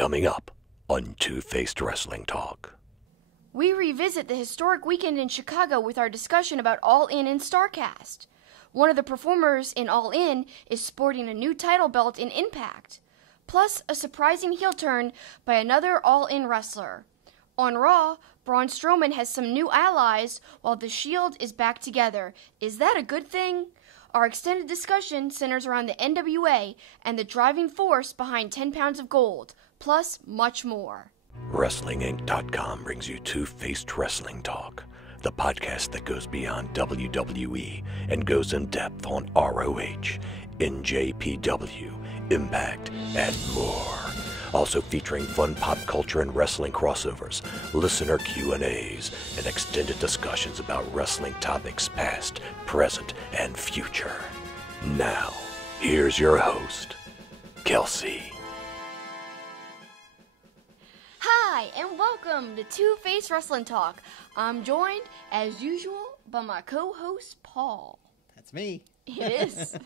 Coming up on Two-Faced Wrestling Talk. We revisit the historic weekend in Chicago with our discussion about All In and Starrcast. One of the performers in All In is sporting a new title belt in Impact, plus a surprising heel turn by another All In wrestler. On Raw, Braun Strowman has some new allies while the Shield is back together. Is that a good thing? Our extended discussion centers around the NWA and the driving force behind 10 pounds of gold, plus much more. WrestlingInc.com brings you Two-Faced Wrestling Talk, the podcast that goes beyond WWE and goes in depth on ROH, NJPW, Impact, and more. Also featuring fun pop culture and wrestling crossovers, listener Q&As, and extended discussions about wrestling topics past, present, and future. Now, here's your host, Kelsi. Hi, and welcome to Two-Faced Wrestling Talk. I'm joined, as usual, by my co-host, Paul. That's me. It is.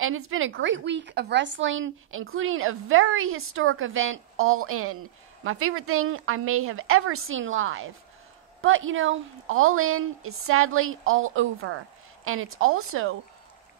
And it's been a great week of wrestling, including a very historic event, All In. My favorite thing I may have ever seen live. But, you know, All In is sadly all over. And it's also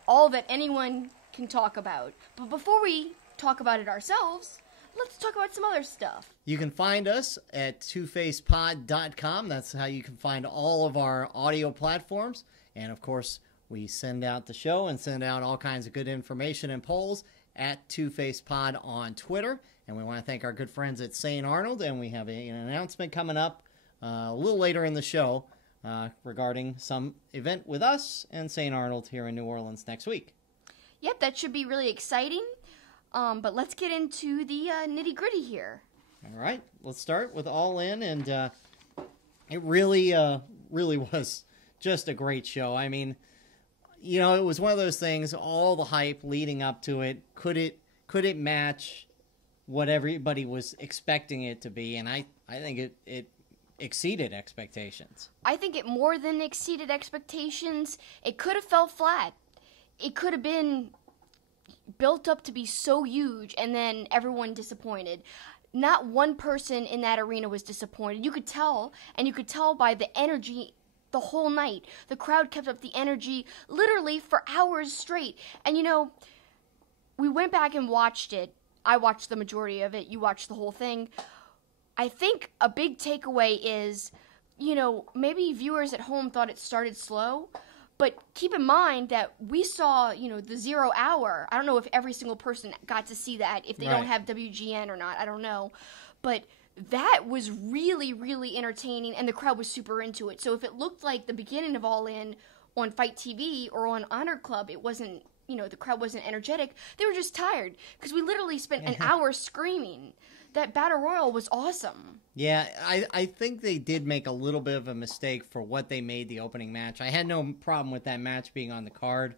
all that anyone can talk about. But before we talk about it ourselves, let's talk about some other stuff. You can find us at twofacepod.com. That's how you can find all of our audio platforms. And, of course, we send out the show and send out all kinds of good information and polls at twofacepod on Twitter. And we want to thank our good friends at St. Arnold. And we have an announcement coming up a little later in the show regarding some event with us and St. Arnold here in New Orleans next week. Yep, that should be really exciting. But let's get into the nitty-gritty here. All right, let's start with All In, and it really was just a great show. I mean, you know, it was one of those things, all the hype leading up to it. Could it match what everybody was expecting it to be? And I think it exceeded expectations. I think it more than exceeded expectations. It could have fell flat. It could have been built up to be so huge, and then everyone disappointed. Not one person in that arena was disappointed. You could tell, and you could tell by the energy the whole night. The crowd kept up the energy literally for hours straight. And, you know, we went back and watched it. I watched the majority of it. You watched the whole thing. I think a big takeaway is, you know, maybe viewers at home thought it started slow, but keep in mind that we saw, you know, the 0 hour. I don't know if every single person got to see that, if they don't have WGN or not. I don't know. But that was really, really entertaining, and the crowd was super into it. So if it looked like the beginning of All In on Fight TV or on Honor Club, it wasn't, you know, the crowd wasn't energetic. They were just tired, because we literally spent an hour screaming. That Battle Royal was awesome. Yeah, I think they did make a little bit of a mistake for what they made the opening match. I had no problem with that match being on the card,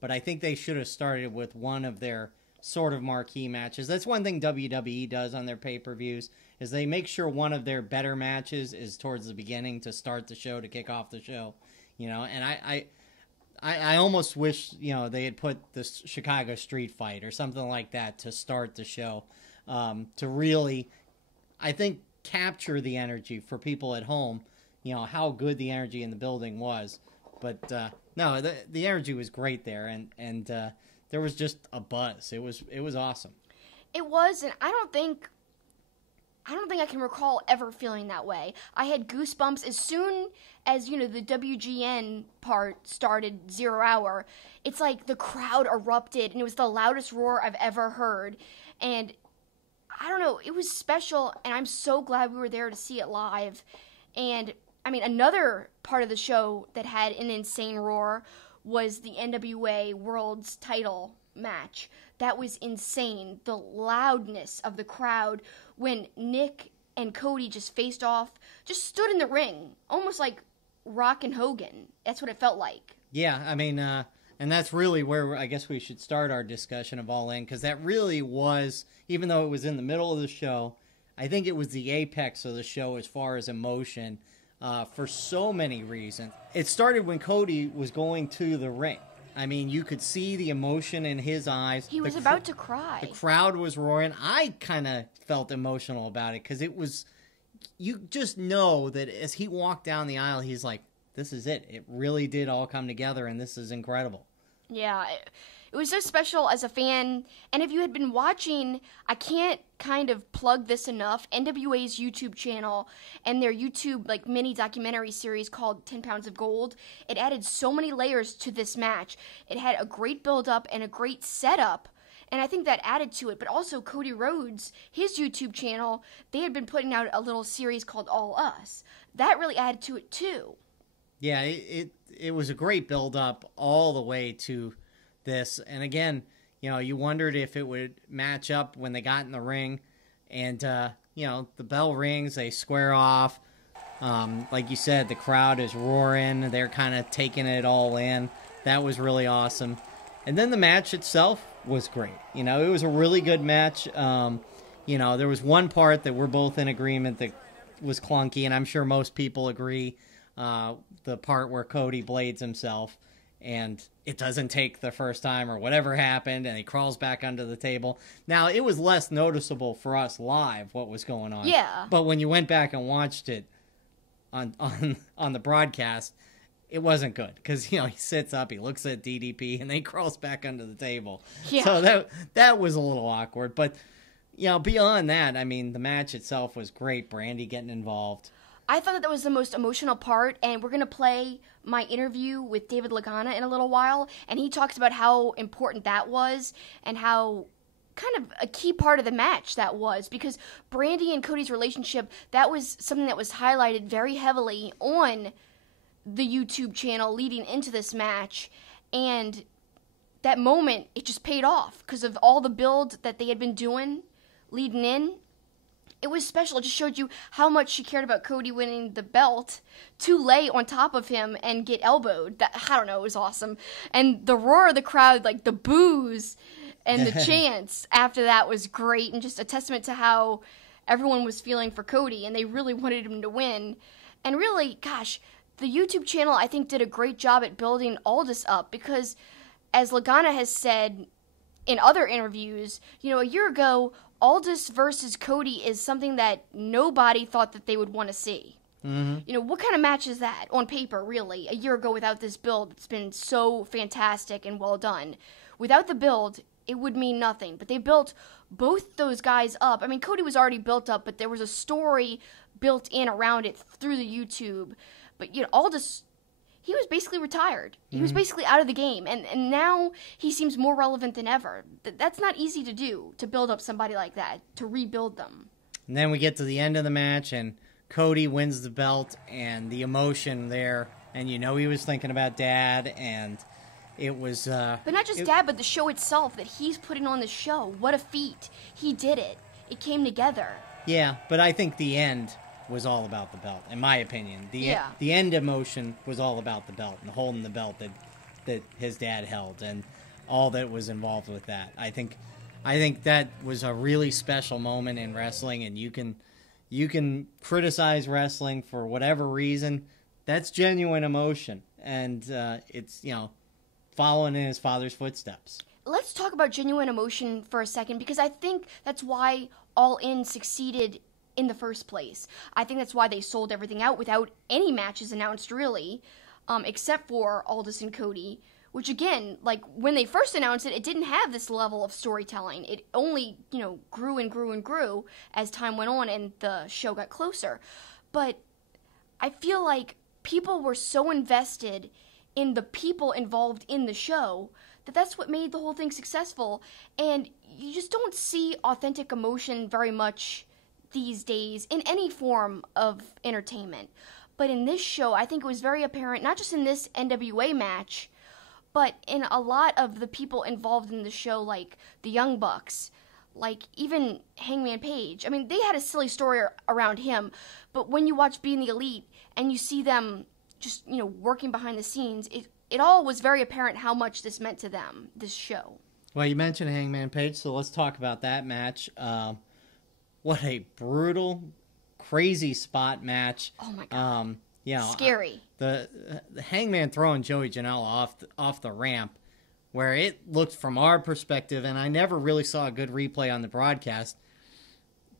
but I think they should have started with one of their sort of marquee matches. That's one thing WWE does on their pay-per-views, is they make sure one of their better matches is towards the beginning to start the show, to kick off the show. You know, and I almost wish, you know, they had put the Chicago Street Fight or something like that to start the show. To really, I think, capture the energy for people at home, you know, how good the energy in the building was. But, no, the energy was great there, and there was just a buzz. It was awesome. It was, and I don't think I can recall ever feeling that way. I had goosebumps as soon as, you know, the WGN part started, 0 hour. It's like the crowd erupted, and it was the loudest roar I've ever heard. And I don't know, it was special, and I'm so glad we were there to see it live. And, I mean, another part of the show that had an insane roar was the NWA World's title match. That was insane. The loudness of the crowd when Nick and Cody just faced off, just stood in the ring, almost like Rock and Hogan. That's what it felt like. Yeah, I mean, and that's really where I guess we should start our discussion of All In, because that really was, even though it was in the middle of the show, I think it was the apex of the show as far as emotion for so many reasons. It started when Cody was going to the ring. I mean, you could see the emotion in his eyes. He was about to cry. The crowd was roaring. I kind of felt emotional about it because it was, you just know that as he walked down the aisle, he's like, this is it. It really did all come together, and this is incredible. Yeah, it was so special as a fan. And if you had been watching, I can't kind of plug this enough, NWA's YouTube channel and their YouTube like mini documentary series called 10 Pounds of Gold, it added so many layers to this match. It had a great build-up and a great setup, and I think that added to it. But also Cody Rhodes, his YouTube channel, they had been putting out a little series called All Us. That really added to it too. Yeah, it was a great build-up all the way to this. And again, you know, you wondered if it would match up when they got in the ring. And, you know, the bell rings, they square off. Like you said, the crowd is roaring. They're kind of taking it all in. That was really awesome. And then the match itself was great. You know, it was a really good match. You know, there was one part that we're both in agreement that was clunky, and I'm sure most people agree. The part where Cody blades himself, and it doesn't take the first time or whatever happened, and he crawls back under the table. Now, it was less noticeable for us live what was going on. Yeah. But when you went back and watched it on the broadcast, it wasn't good because, you know, he sits up, he looks at DDP, and then he crawls back under the table. Yeah. So that was a little awkward. But, you know, beyond that, I mean, the match itself was great. Brandy getting involved. I thought that was the most emotional part, and we're going to play my interview with David Lagana in a little while, and he talks about how important that was and how kind of a key part of the match that was, because Brandy and Cody's relationship, that was something that was highlighted very heavily on the YouTube channel leading into this match, and that moment, it just paid off because of all the build that they had been doing leading in. It was special. It just showed you how much she cared about Cody winning the belt to lay on top of him and get elbowed. That, I don't know, it was awesome. And the roar of the crowd, like the boos and the chants after that was great, and just a testament to how everyone was feeling for Cody, and they really wanted him to win. And really, gosh, the YouTube channel, I think, did a great job at building Aldis up because, as Lagana has said in other interviews, you know, a year ago, Aldis versus Cody is something that nobody thought that they would want to see. Mm-hmm. You know, what kind of match is that on paper, really? A year ago without this build, it's been so fantastic and well done. Without the build, it would mean nothing. But they built both those guys up. I mean, Cody was already built up, but there was a story built in around it through the YouTube. But, you know, Aldis, he was basically retired. He was basically out of the game. And now he seems more relevant than ever. That's not easy to do, to build up somebody like that, to rebuild them. And then we get to the end of the match, and Cody wins the belt, and the emotion there. And you know he was thinking about Dad, and it was... but not just Dad, but the show itself, that he's putting on the show. What a feat. He did it. It came together. Yeah, but I think the end was all about the belt, in my opinion. The end emotion was all about the belt and holding the belt that his dad held and all that was involved with that. I think that was a really special moment in wrestling, and you can criticize wrestling for whatever reason. That's genuine emotion, and it's, you know, following in his father's footsteps. Let's talk about genuine emotion for a second, because I think that's why All In succeeded in the first place. I think that's why they sold everything out without any matches announced, really, except for Aldis and Cody, which, again, like, when they first announced it, it didn't have this level of storytelling. It only, you know, grew and grew and grew as time went on and the show got closer. But I feel like people were so invested in the people involved in the show that that's what made the whole thing successful. And you just don't see authentic emotion very much these days in any form of entertainment. But in this show, I think it was very apparent, not just in this NWA match, but in a lot of the people involved in the show, like the Young Bucks, like even Hangman Page. I mean, they had a silly story around him, but when you watch Being the Elite and you see them just, you know, working behind the scenes, it all was very apparent how much this meant to them, this show. Well, you mentioned Hangman Page, so let's talk about that match. What a brutal, crazy spot match. Oh, my God. You know, scary. The Hangman throwing Joey Janela off the ramp where it looked from our perspective, and I never really saw a good replay on the broadcast,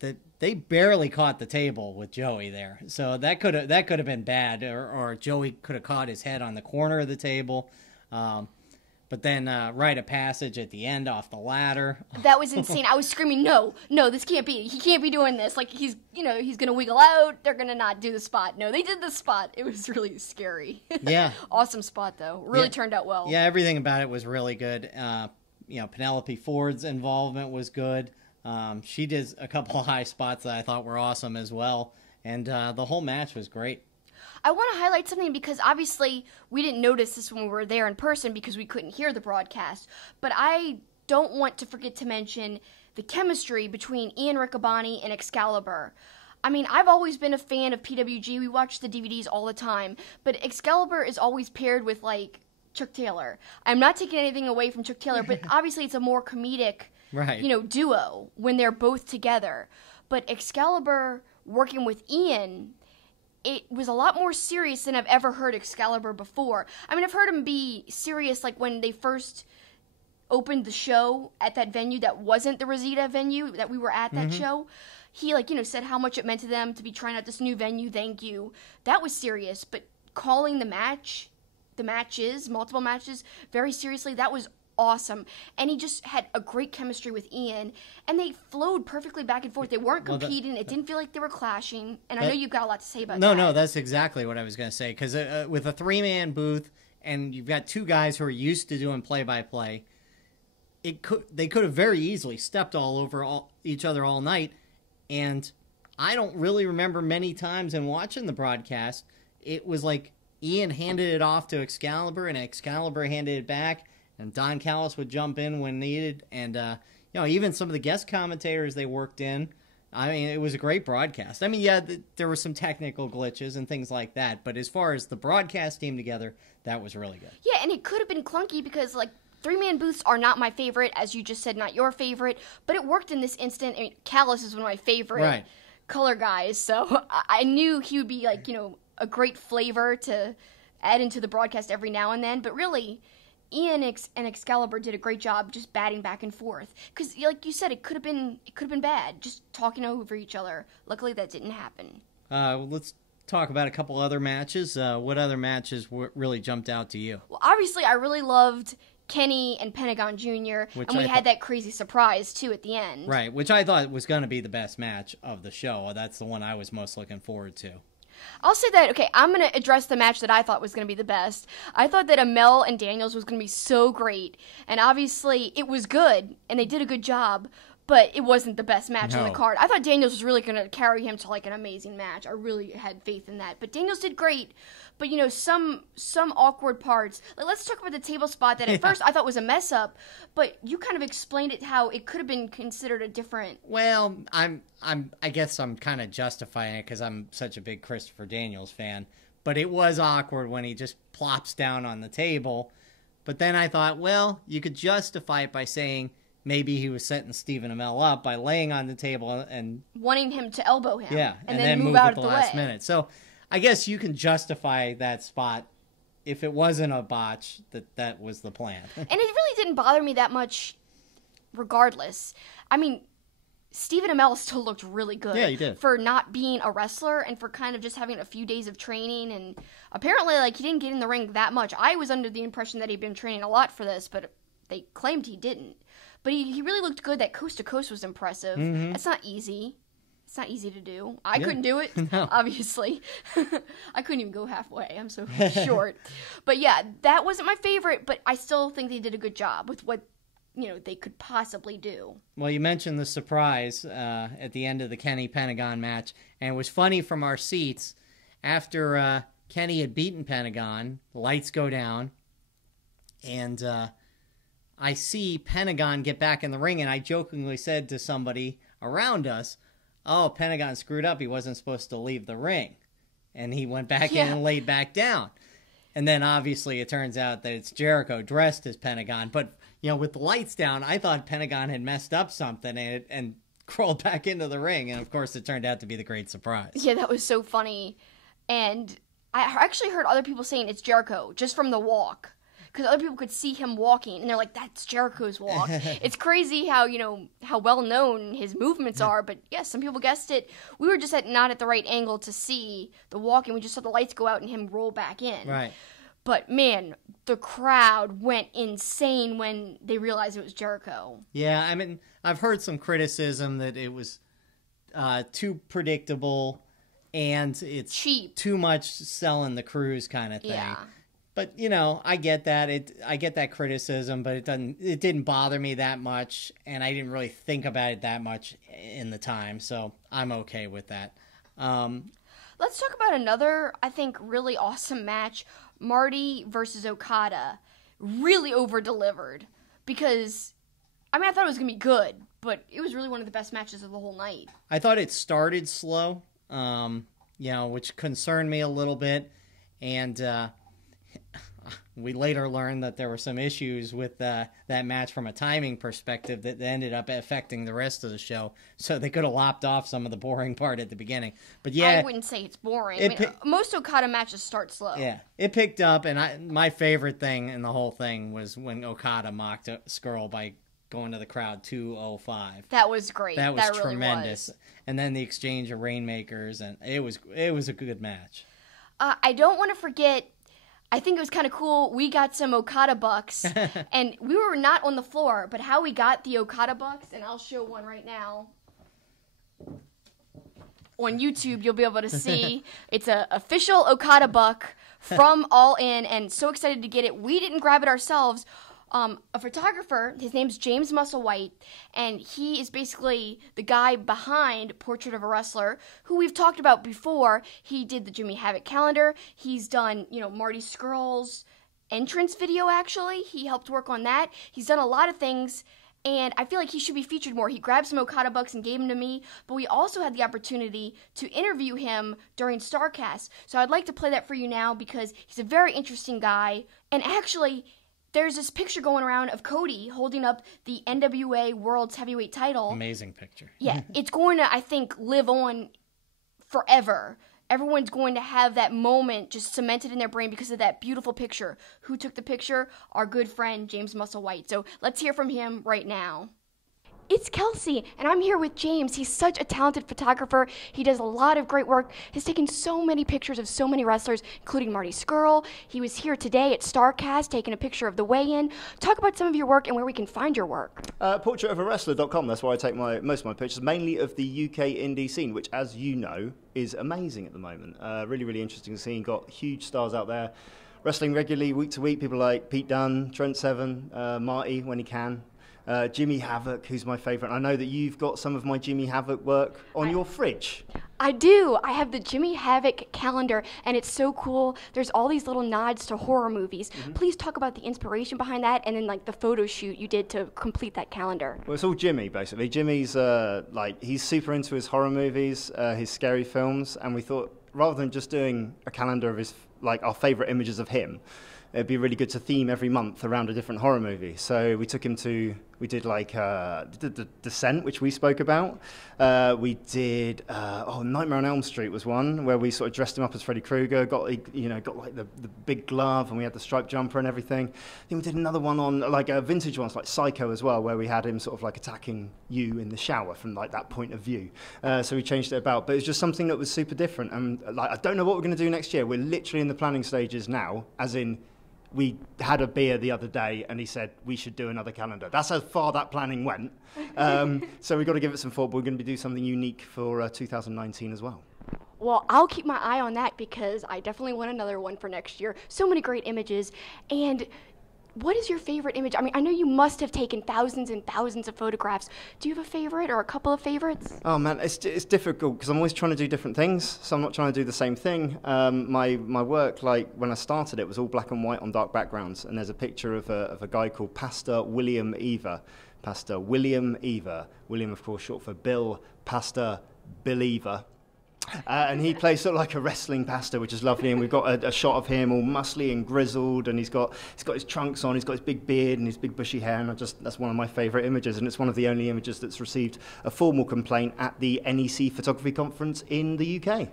that they barely caught the table with Joey there. So that could have been bad, or Joey could have caught his head on the corner of the table. But then rite of passage at the end off the ladder. That was insane. I was screaming, no, this can't be. He can't be doing this. Like, he's going to wiggle out. They're going to not do the spot. No, they did the spot. It was really scary. Yeah. Awesome spot, though. Really turned out well. Yeah, everything about it was really good. Penelope Ford's involvement was good. She did a couple of high spots that I thought were awesome as well. And the whole match was great. I want to highlight something because obviously we didn't notice this when we were there in person because we couldn't hear the broadcast. But I don't want to forget to mention the chemistry between Ian Riccaboni and Excalibur. I mean, I've always been a fan of PWG. We watch the DVDs all the time. But Excalibur is always paired with, like, Chuck Taylor. I'm not taking anything away from Chuck Taylor, but obviously it's a more comedic, duo when they're both together. But Excalibur working with Ian, it was a lot more serious than I've ever heard Excalibur before. I mean, I've heard him be serious, like, when they first opened the show at that venue that wasn't the Rosita venue that we were at that show. He, said how much it meant to them to be trying out this new venue, thank you. That was serious, but calling the matches, multiple matches, very seriously, that was awesome. And he just had a great chemistry with Ian, and they flowed perfectly back and forth. They weren't competing. It didn't feel like they were clashing. And I know you've got a lot to say about that. No, that's exactly what I was going to say. Because with a three-man booth, and you've got two guys who are used to doing play-by-play, they could have very easily stepped all over each other all night. And I don't really remember many times in watching the broadcast, it was like Ian handed it off to Excalibur, and Excalibur handed it back. And Don Callis would jump in when needed. And, even some of the guest commentators they worked in. I mean, it was a great broadcast. I mean, there were some technical glitches and things like that. But as far as the broadcast team together, that was really good. Yeah, and it could have been clunky because, three-man booths are not my favorite. As you just said, not your favorite. But it worked in this instant. I mean, Callis is one of my favorite color guys. So I knew he would be, a great flavor to add into the broadcast every now and then. But really, Ian and Excalibur did a great job just batting back and forth. Because, like you said, it could have been bad, just talking over each other. Luckily, that didn't happen. Let's talk about a couple other matches. What other matches really jumped out to you? Well, obviously, I really loved Kenny and Pentagon Jr., and we had that crazy surprise, too, at the end. Right, which I thought was going to be the best match of the show. That's the one I was most looking forward to. I'll say that, okay, I'm going to address the match that I thought was going to be the best. I thought that Amel and Daniels was going to be so great, and obviously it was good, and they did a good job, but it wasn't the best match on the card. I thought Daniels was really going to carry him to, an amazing match. I really had faith in that. But Daniels did great, but, some awkward parts. Let's talk about the table spot that at first I thought was a mess-up, but you kind of explained it how it could have been considered a different... Well, I guess I'm kind of justifying it because I'm such a big Christopher Daniels fan, but it was awkward when he just plops down on the table. But then I thought, well, you could justify it by saying maybe he was setting Stephen Amell up by laying on the table and wanting him to elbow him. Yeah, and then move out at the last minute. So I guess you can justify that spot if it wasn't a botch, that was the plan. And it really didn't bother me that much regardless. I mean, Stephen Amell still looked really good. Yeah, he did. For not being a wrestler and for kind of just having a few days of training. And apparently, he didn't get in the ring that much. I was under the impression that he'd been training a lot for this, but they claimed he didn't. But he really looked good. That coast to coast was impressive. Mm-hmm. It's not easy. It's not easy to do. I couldn't do it, No. Obviously. I couldn't even go halfway. I'm so short. But yeah, that wasn't my favorite, but I still think they did a good job with what they could possibly do. Well, you mentioned the surprise at the end of the Kenny Pentagon match, and it was funny from our seats. After Kenny had beaten Pentagon, the lights go down, and I see Pentagon get back in the ring, and I jokingly said to somebody around us, "Oh, Pentagon screwed up. He wasn't supposed to leave the ring." And he went back in and laid back down. And then obviously it turns out that it's Jericho dressed as Pentagon. But, with the lights down, I thought Pentagon had messed up something and crawled back into the ring. And, of course, it turned out to be the great surprise. Yeah, that was so funny. And I actually heard other people saying it's Jericho just from the walk. because other people could see him walking, and they're like, that's Jericho's walk. It's crazy how, how well-known his movements are, but yes, some people guessed it. We were just not at the right angle to see the walking. We just saw the lights go out and him roll back in. Right. But, man, the crowd went insane when they realized it was Jericho. Yeah, I mean, I've heard some criticism that it was too predictable and it's cheap. Too much selling the cruise kind of thing. Yeah. But, I get that. I get that criticism, but it didn't bother me that much, and I didn't really think about it that much in the time, so I'm okay with that. Let's talk about another, I think, really awesome match. Marty versus Okada really over-delivered because, I thought it was going to be good, but it was really one of the best matches of the whole night. I thought it started slow, which concerned me a little bit, and we later learned that there were some issues with that match from a timing perspective that ended up affecting the rest of the show. So they could have lopped off some of the boring part at the beginning. But yeah, I wouldn't say it's boring. Most Okada matches start slow. Yeah, it picked up, and my favorite thing in the whole thing was when Okada mocked Skrull by going to the crowd 205. That was great. That was really tremendous. Was. And then the exchange of Rainmakers, and it was a good match. I don't want to forget. I think it was kind of cool. We got some Okada bucks, and we were not on the floor, but how we got the Okada bucks, and I'll show one right now. On YouTube, you'll be able to see it's an official Okada buck from All In, and so excited to get it. We didn't grab it ourselves. A photographer, his name's James Musselwhite, and he is basically the guy behind Portrait of a Wrestler, who we've talked about before. He did the Jimmy Havoc calendar. He's done, Marty Scurll's entrance video, actually. He helped work on that. He's done a lot of things, and I feel like he should be featured more. He grabbed some Okada bucks and gave them to me, but we also had the opportunity to interview him during Starrcast. So I'd like to play that for you now because he's a very interesting guy, and actually, there's this picture going around of Cody holding up the NWA World's Heavyweight title. Amazing picture. Yeah, it's going to, I think, live on forever. Everyone's going to have that moment just cemented in their brain because of that beautiful picture. Who took the picture? Our good friend, James Musselwhite. So let's hear from him right now. It's Kelsi, and I'm here with James. He's such a talented photographer. He does a lot of great work. He's taken so many pictures of so many wrestlers, including Marty Scurll. He was here today at Starrcast taking a picture of the weigh-in. Talk about some of your work and where we can find your work. Portraitofawrestler.com. That's where I take most of my pictures, mainly of the UK indie scene, which, as you know, is amazing at the moment. Really, really interesting scene. Got huge stars out there wrestling regularly, week to week. People like Pete Dunne, Trent Seven, Marty when he can. Jimmy Havoc, who's my favourite. I know that you've got some of my Jimmy Havoc work on your fridge. I do. I have the Jimmy Havoc calendar, and it's so cool. There's all these little nods to horror movies. Mm-hmm. Please talk about the inspiration behind that, and then the photo shoot you did to complete that calendar. Well, it's all Jimmy, basically. Jimmy's he's super into his horror movies, his scary films, and we thought rather than just doing a calendar of his our favourite images of him, it'd be really good to theme every month around a different horror movie. So we took him to, we did the Descent, which we spoke about. We did, Nightmare on Elm Street was one where we sort of dressed him up as Freddy Krueger, got the big glove, and we had the striped jumper and everything. Then we did another one on vintage ones like Psycho as well, where we had him sort of attacking you in the shower from that point of view. So we changed it about, but it was just something that was super different. And I don't know what we're going to do next year. We're literally in the planning stages now, as in, we had a beer the other day and he said we should do another calendar. That's how far that planning went. So we've got to give it some thought, but we're going to do something unique for 2019 as well. Well, I'll keep my eye on that because I definitely want another one for next year. So many great images. And what is your favorite image? I mean, I know you must have taken thousands and thousands of photographs. Do you have a favorite or a couple of favorites? Oh man, it's difficult because I'm always trying to do different things, so I'm not trying to do the same thing. My work, when I started, it was all black and white on dark backgrounds, and there's a picture of a guy called Pastor William Eva. Pastor William Eva. William, of course, short for Bill, Pastor Believer. And he plays sort of like a wrestling pastor, which is lovely. And we've got a shot of him all muscly and grizzled, and he's got his trunks on, he's got his big beard and his big bushy hair, and that's one of my favourite images, and it's one of the only images that's received a formal complaint at the NEC Photography Conference in the UK.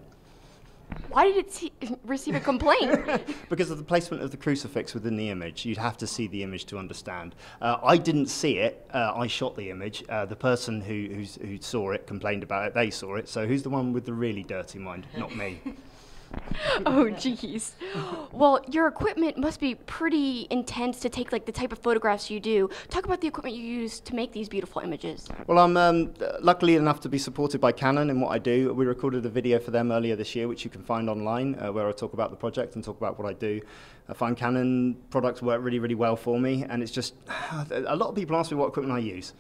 Why did it receive a complaint? Because of the placement of the crucifix within the image. You'd have to see the image to understand. I didn't see it. I shot the image. The person who saw it complained about it. They saw it. So who's the one with the really dirty mind? Not me. Oh, jeez. Well, your equipment must be pretty intense to take like the type of photographs you do. Talk about the equipment you use to make these beautiful images. Well, I'm luckily enough to be supported by Canon in what I do. We recorded a video for them earlier this year, which you can find online, where I talk about the project and talk about what I do. I find Canon products work really, really well for me, and it's just, a lot of people ask me what equipment I use.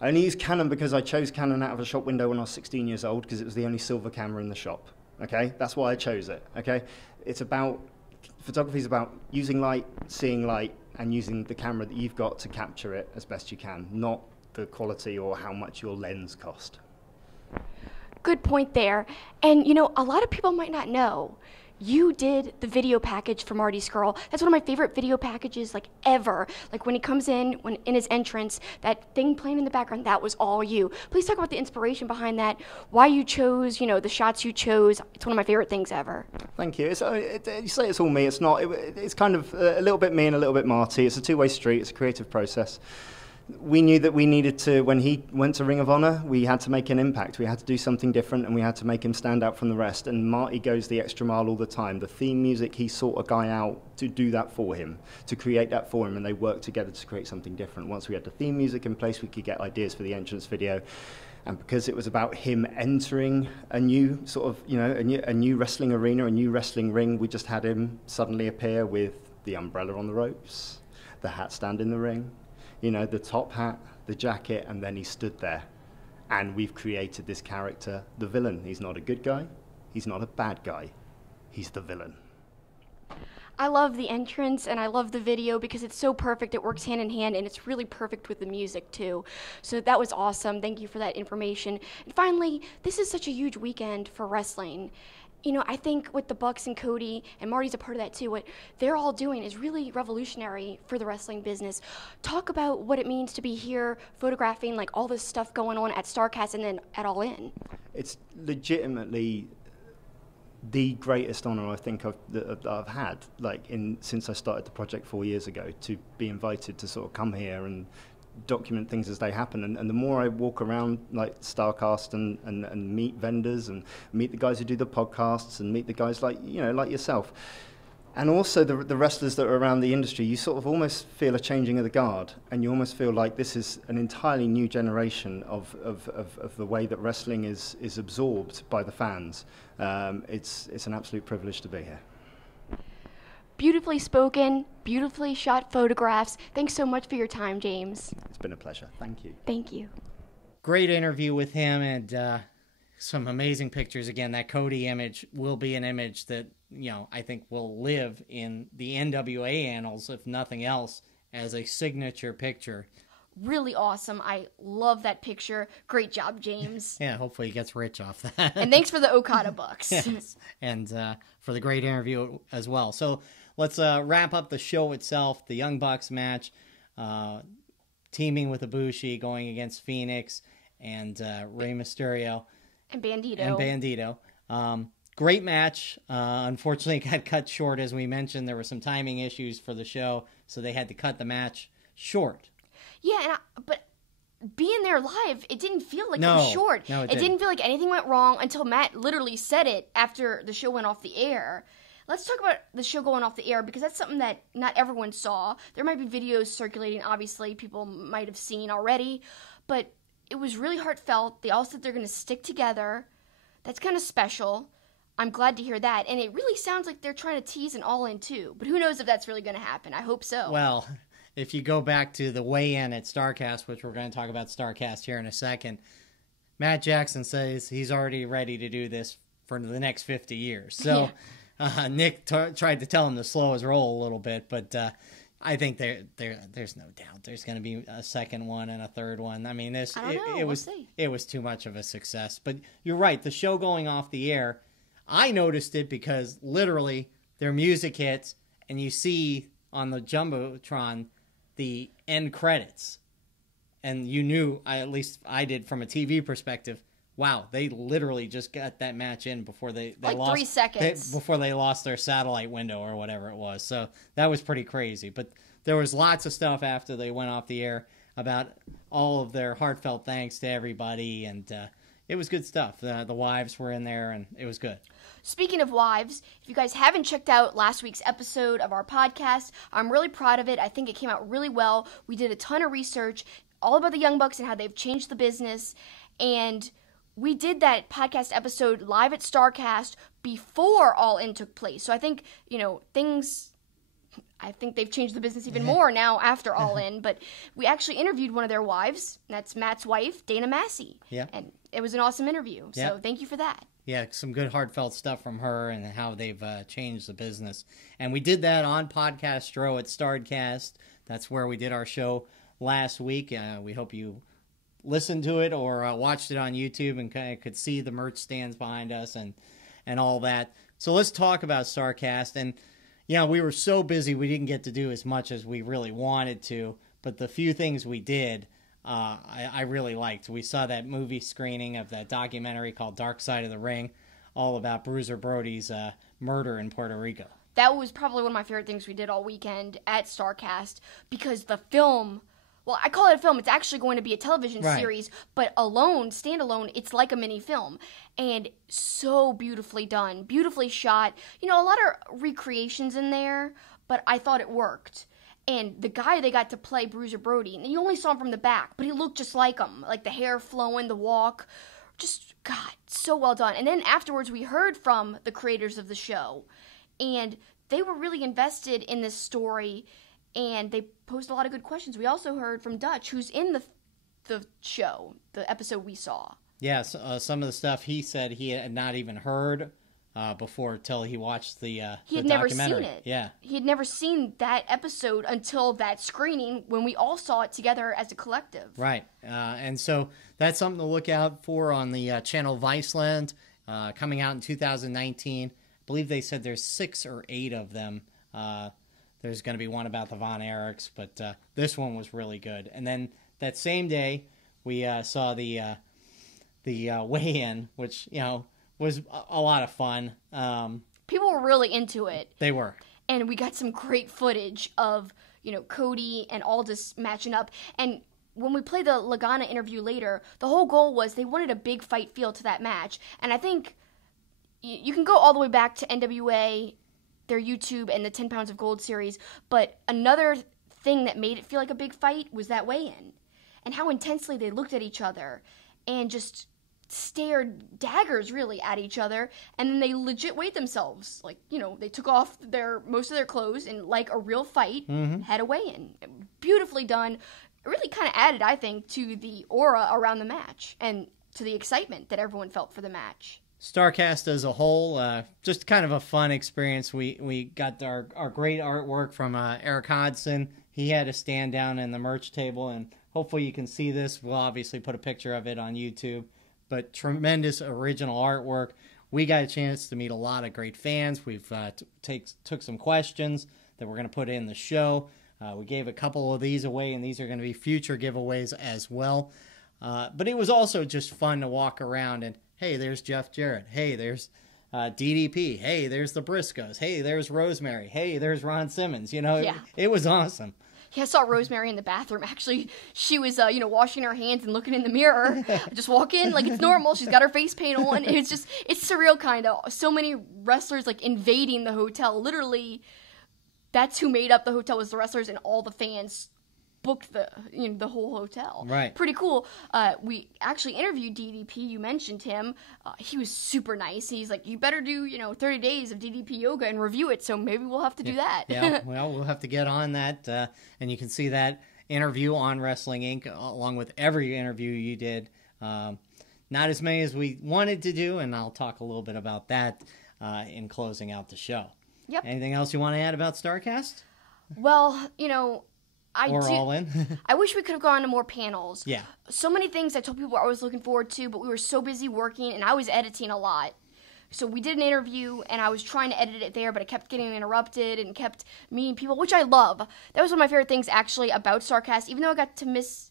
I only use Canon because I chose Canon out of a shop window when I was 16 years old, because it was the only silver camera in the shop. Okay, that's why I chose it. Okay, photography is about using light, seeing light, and using the camera that you've got to capture it as best you can, not the quality or how much your lens cost. Good point there. And you know, a lot of people might not know. You did the video package for Marty Scurll. That's one of my favorite video packages like ever. Like when he comes in his entrance, that thing playing in the background, that was all you. Please talk about the inspiration behind that, why you chose, you know, the shots you chose. It's one of my favorite things ever. Thank you. You say it's all me. It's not. It's kind of a little bit me and a little bit Marty. It's a two-way street. It's a creative process. We knew that we needed to, when he went to Ring of Honor, we had to make an impact. We had to do something different, and we had to make him stand out from the rest. And Marty goes the extra mile all the time. The theme music, he sought a guy out to do that for him, to create that for him, and they worked together to create something different. Once we had the theme music in place, we could get ideas for the entrance video. And because it was about him entering a new sort of, you know, a new wrestling arena, a new wrestling ring, we just had him suddenly appear with the umbrella on the ropes, the hat stand in the ring, you know, the top hat, the jacket, and then he stood there. And we've created this character, the villain. He's not a good guy. He's not a bad guy. He's the villain. I love the entrance and I love the video because it's so perfect. It works hand in hand and it's really perfect with the music too. So that was awesome. Thank you for that information. And finally, this is such a huge weekend for wrestling. You know, I think with the Bucks and Cody, and Marty's a part of that too, what they're all doing is really revolutionary for the wrestling business. Talk about what it means to be here photographing like all this stuff going on at Starrcast and then at All In. It's legitimately the greatest honor I think that I've had, like since I started the project 4 years ago, to be invited to sort of come here and document things as they happen. And the more I walk around like Starrcast and meet vendors and meet the guys who do the podcasts and meet the guys like, you know, like yourself, and also the wrestlers that are around the industry, you sort of almost feel a changing of the guard, and you almost feel like this is an entirely new generation of the way that wrestling is absorbed by the fans. It's an absolute privilege to be here. Beautifully spoken, beautifully shot photographs. Thanks so much for your time, James. It's been a pleasure. Thank you. Thank you. Great interview with him, and some amazing pictures. Again, that Cody image will be an image that, you know, I think will live in the NWA annals, if nothing else, as a signature picture. Really awesome. I love that picture. Great job, James. Yeah, hopefully he gets rich off that. And thanks for the Okada bucks. Yes. And for the great interview as well. So let's wrap up the show itself. The Young Bucks match, teaming with Ibushi, going against Phoenix and Rey Mysterio. And Bandito. Great match. Unfortunately, it got cut short. As we mentioned, there were some timing issues for the show, so they had to cut the match short. Yeah, but being there live, it didn't feel like it was short. No, it didn't feel like anything went wrong until Matt literally said it after the show went off the air. Let's talk about the show going off the air, because that's something that not everyone saw. There might be videos circulating, obviously, people might have seen already, but it was really heartfelt. They all said they're going to stick together. That's kind of special. I'm glad to hear that. And it really sounds like they're trying to tease an All In too. But who knows if that's really going to happen. I hope so. Well, if you go back to the weigh-in at Starrcast, which we're going to talk about Starrcast here in a second, Matt Jackson says he's already ready to do this for the next 50 years. So Nick tried to tell him to slow his roll a little bit, but I think there's no doubt there's going to be a second one and a third one. I mean, it was too much of a success. But you're right, the show going off the air, I noticed it because literally their music hits and you see on the Jumbotron the end credits. And you knew, at least I did from a TV perspective, wow, they literally just got that match in before they like lost 3 seconds before they lost their satellite window or whatever it was. So that was pretty crazy. But there was lots of stuff after they went off the air about all of their heartfelt thanks to everybody, and it was good stuff. The wives were in there, and it was good. Speaking of wives, if you guys haven't checked out last week's episode of our podcast, I'm really proud of it. I think it came out really well. We did a ton of research all about the Young Bucks and how they've changed the business, and we did that podcast episode live at Starrcast before All In took place. So I think, I think they've changed the business even more now after All In. But we actually interviewed one of their wives. That's Matt's wife, Dana Massey. Yeah. And it was an awesome interview. Yeah. So thank you for that. Yeah, some good heartfelt stuff from her and how they've changed the business. And we did that on Podcastro at Starrcast. That's where we did our show last week. We hope you listened to it or watched it on YouTube and kind of could see the merch stands behind us and all that. So let's talk about Starrcast. And, we were so busy we didn't get to do as much as we really wanted to. But the few things we did, I really liked. We saw that movie screening of that documentary called Dark Side of the Ring, all about Bruiser Brody's murder in Puerto Rico. That was probably one of my favorite things we did all weekend at Starrcast because the film... Well, I call it a film. It's actually going to be a television series, but standalone, it's like a mini film. And so beautifully done, beautifully shot. A lot of recreations in there, but I thought it worked. And the guy they got to play, Bruiser Brody, and you only saw him from the back, but he looked just like him. Like the hair flowing, the walk. Just, God, so well done. And then afterwards, we heard from the creators of the show. And they were really invested in this story, and they posed a lot of good questions. We also heard from Dutch, who's in the show, the episode we saw. Yeah, some of the stuff he said he had not even heard before till he watched the documentary. He had never seen it. Yeah. He had never seen that episode until that screening when we all saw it together as a collective. Right. And so that's something to look out for on the channel Viceland, coming out in 2019. I believe they said there's 6 or 8 of them. There's going to be one about the Von Erichs, but this one was really good. And then that same day, we saw the weigh-in, which, was a lot of fun. People were really into it. They were. And we got some great footage of, Cody and Aldis matching up. And when we play the Lagana interview later, the whole goal was they wanted a big fight feel to that match. And I think you can go all the way back to NWA, their YouTube, and the 10 Pounds of Gold series, but another thing that made it feel like a big fight was that weigh-in, and how intensely they looked at each other, and just stared daggers, really, at each other, and then they legit weighed themselves. Like, they took off most of their clothes, and like a real fight, had a weigh-in. Beautifully done. It really kind of added, I think, to the aura around the match, and to the excitement that everyone felt for the match. Starrcast as a whole, just kind of a fun experience. We got our great artwork from Eric Hodson. He had a stand down in the merch table, and hopefully you can see this. We'll obviously put a picture of it on YouTube. But tremendous original artwork. We got a chance to meet a lot of great fans. We've took some questions that we're going to put in the show. We gave a couple of these away, and these are going to be future giveaways as well. But it was also just fun to walk around and, hey, there's Jeff Jarrett. Hey, there's DDP. Hey, there's the Briscoes. Hey, there's Rosemary. Hey, there's Ron Simmons. It was awesome. Yeah, I saw Rosemary in the bathroom. Actually, she was, washing her hands and looking in the mirror. Just walk in like it's normal. She's got her face paint on. It's surreal, kind of. So many wrestlers, invading the hotel. Literally, that's who made up the hotel, was the wrestlers, and all the fans booked the whole hotel. Right. Pretty cool. We actually interviewed DDP. You mentioned him. He was super nice. He's like, you better do 30 days of DDP yoga and review it. So maybe we'll have to do that. Yeah. Well, we'll have to get on that, and you can see that interview on Wrestling Inc. Along with every interview you did. Not as many as we wanted to do, and I'll talk a little bit about that in closing out the show. Yep. Anything else you want to add about Starrcast? Well, All In. I wish we could have gone to more panels. Yeah. So many things I told people I was looking forward to, but we were so busy working, and I was editing a lot. So we did an interview, and I was trying to edit it there, but it kept getting interrupted and kept meeting people, which I love. That was one of my favorite things, actually, about Starrcast. Even though I got to miss...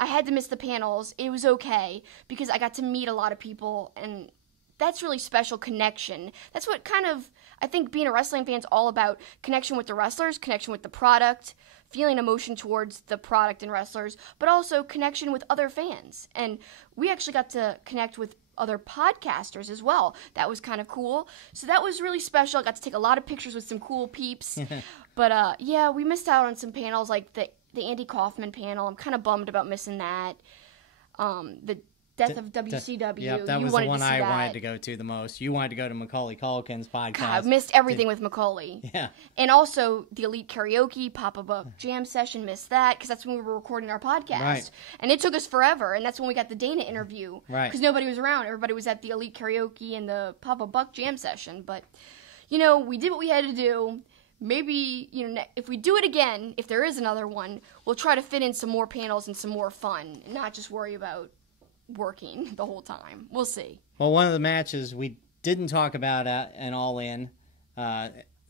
I had to miss the panels. It was okay because I got to meet a lot of people, and that's really special connection. That's what kind of, I think being a wrestling fan is all about: connection with the wrestlers, connection with the product, feeling emotion towards the product and wrestlers, but also connection with other fans. And we actually got to connect with other podcasters as well. That was kind of cool. So that was really special. I got to take a lot of pictures with some cool peeps. But yeah, we missed out on some panels, like the Andy Kaufman panel. I'm kind of bummed about missing that. The Death of WCW. Yep, that was the one I wanted to go to the most. You wanted to go to Macaulay Culkin's podcast. God, I missed everything with Macaulay. Yeah. And also the Elite Karaoke, Papa Buck Jam Session, missed that because that's when we were recording our podcast. Right. And it took us forever, and that's when we got the Dana interview. Right. Because nobody was around. Everybody was at the Elite Karaoke and the Papa Buck Jam Session. But, you know, we did what we had to do. Maybe, you know, if we do it again, if there is another one, we'll try to fit in some more panels and some more fun, and not just worry about working the whole time. We'll see. Well, one of the matches we didn't talk about an All In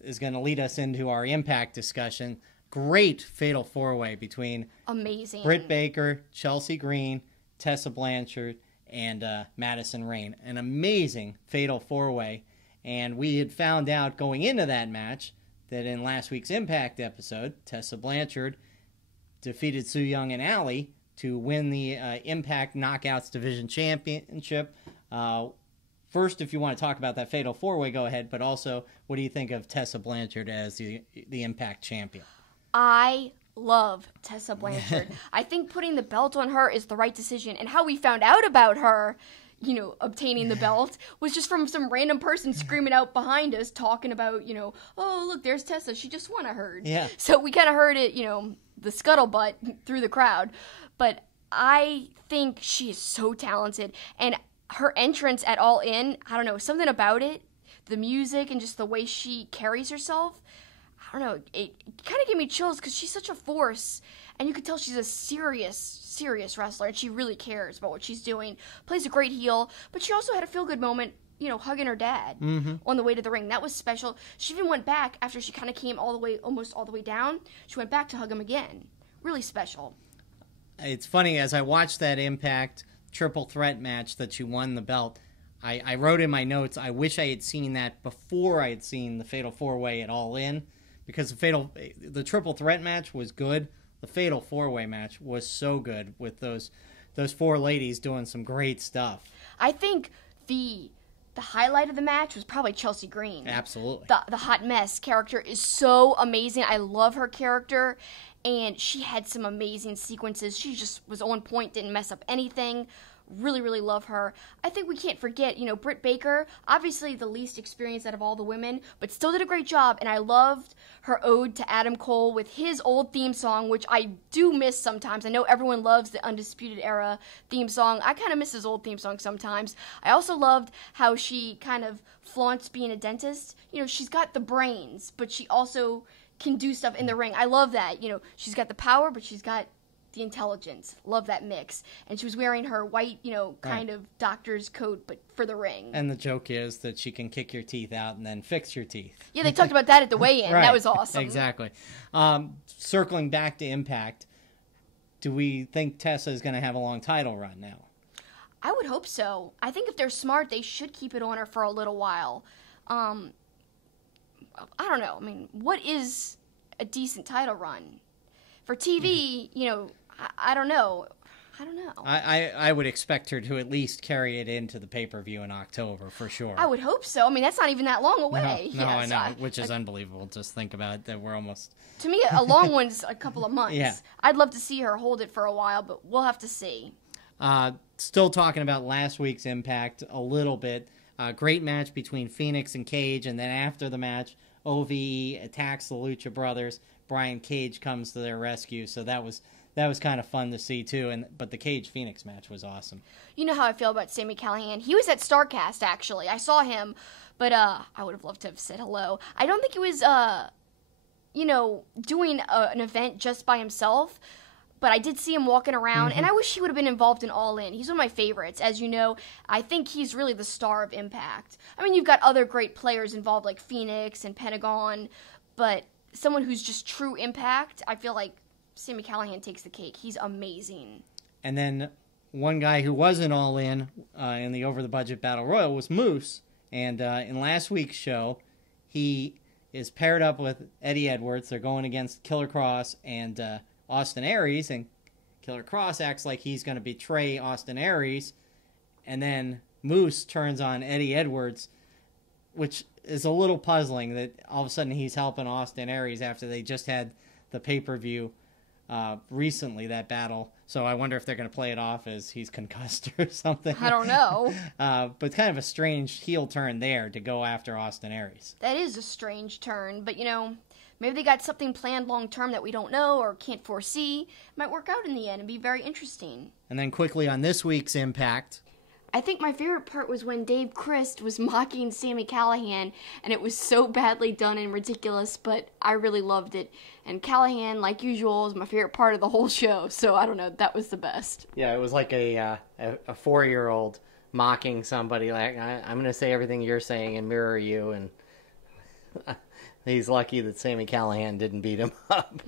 is going to lead us into our Impact discussion. Great fatal four-way between amazing Britt Baker, Chelsea Green, Tessa Blanchard, and Madison Rayne. An amazing fatal four-way. And we had found out going into that match that in last week's Impact episode, Tessa Blanchard defeated Su Yung and Allie to win the Impact Knockouts Division Championship. First, if you want to talk about that fatal four-way, go ahead. But also, what do you think of Tessa Blanchard as the Impact champion? I love Tessa Blanchard. I think putting the belt on her is the right decision. And how we found out about her, you know, obtaining the belt was just from some random person screaming out behind us, talking about, you know, oh, look, there's Tessa. She just won, I heard. Yeah. So we kind of heard it, you know, the scuttlebutt through the crowd. But I think she is so talented. And her entrance at All In, I don't know, something about it, the music and just the way she carries herself, I don't know, it kind of gave me chills because she's such a force. And you could tell she's a serious wrestler, and she really cares about what she's doing. Plays a great heel, but she also had a feel-good moment, you know, hugging her dad on the way to the ring. That was special. She even went back after she kind of came almost all the way down. She went back to hug him again. Really special. It's funny, as I watched that Impact triple threat match that she won the belt, I wrote in my notes, I wish I had seen that before I had seen the Fatal 4-Way at All In, because the triple threat match was good. The Fatal 4-Way match was so good with those four ladies doing some great stuff. I think the highlight of the match was probably Chelsea Green. Absolutely. The hot mess character is so amazing. I love her character, and she had some amazing sequences. She just was on point, didn't mess up anything. Really, really love her. I think we can't forget, you know, Britt Baker, obviously the least experienced out of all the women, but still did a great job, and I loved her ode to Adam Cole with his old theme song, which I do miss sometimes. I know everyone loves the Undisputed Era theme song. I kind of miss his old theme song sometimes. I also loved how she kind of flaunts being a dentist. You know, she's got the brains, but she also can do stuff in the ring. I love that. You know, she's got the power, but she's got the intelligence. Love that mix. And she was wearing her white, you know, kind of doctor's coat, but for the ring. And the joke is that she can kick your teeth out and then fix your teeth. Yeah, they talked about that at the weigh-in. Right. That was awesome. Exactly. Circling back to Impact, do we think Tessa is going to have a long title run now? I would hope so. I think if they're smart, they should keep it on her for a little while. I don't know. I mean, what is a decent title run? For TV, you know, I don't know. I don't know. I would expect her to at least carry it into the pay-per-view in October, for sure. I would hope so. I mean, that's not even that long away. No, I know, which is unbelievable. Just think about it, that we're almost... To me, a long one's a couple of months. Yeah. I'd love to see her hold it for a while, but we'll have to see. Still talking about last week's Impact a little bit. Great match between Phoenix and Cage, and then after the match, OVE attacks the Lucha Brothers. Brian Cage comes to their rescue, so that was kind of fun to see too. But the Cage Phoenix match was awesome. You know how I feel about Sami Callihan. He was at Starrcast, actually. I saw him, but I would have loved to have said hello. I don't think he was, you know, doing an event just by himself. But I did see him walking around, and I wish he would have been involved in All In. He's one of my favorites. As you know, I think he's really the star of Impact. I mean, you've got other great players involved like Phoenix and Pentagon, but someone who's just true Impact, I feel like Sami Callihan takes the cake. He's amazing. And then one guy who wasn't all in the over-the-budget Battle Royal was Moose. And in last week's show, he is paired up with Eddie Edwards. They're going against Killer Cross and Austin Aries. And Killer Cross acts like he's going to betray Austin Aries. And then Moose turns on Eddie Edwards, which is a little puzzling that all of a sudden he's helping Austin Aries after they just had the pay-per-view recently, that battle. So I wonder if they're going to play it off as he's concussed or something. I don't know. But it's kind of a strange heel turn there to go after Austin Aries. That is a strange turn, but maybe they got something planned long-term that we don't know or can't foresee. It might work out in the end and be very interesting. And then quickly on this week's Impact. I think my favorite part was when Dave Christ was mocking Sami Callihan, and it was so badly done and ridiculous, but I really loved it. And Callihan, like usual, is my favorite part of the whole show, so I don't know, that was the best. Yeah, it was like a 4-year-old mocking somebody, like, I'm going to say everything you're saying and mirror you, and he's lucky that Sami Callihan didn't beat him up.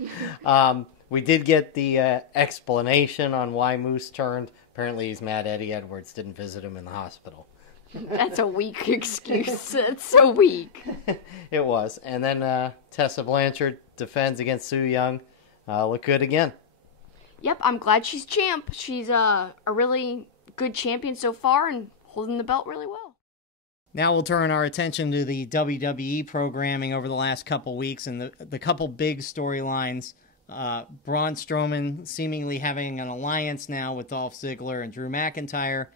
We did get the explanation on why Moose turned. Apparently he's mad Eddie Edwards didn't visit him in the hospital. That's a weak excuse. That's so weak. It was. And then Tessa Blanchard defends against Su Yung. Look good again. Yep, I'm glad she's champ. She's a really good champion so far and holding the belt really well. Now we'll turn our attention to the WWE programming over the last couple weeks and the couple big storylines. Braun Strowman seemingly having an alliance now with Dolph Ziggler and Drew McIntyre,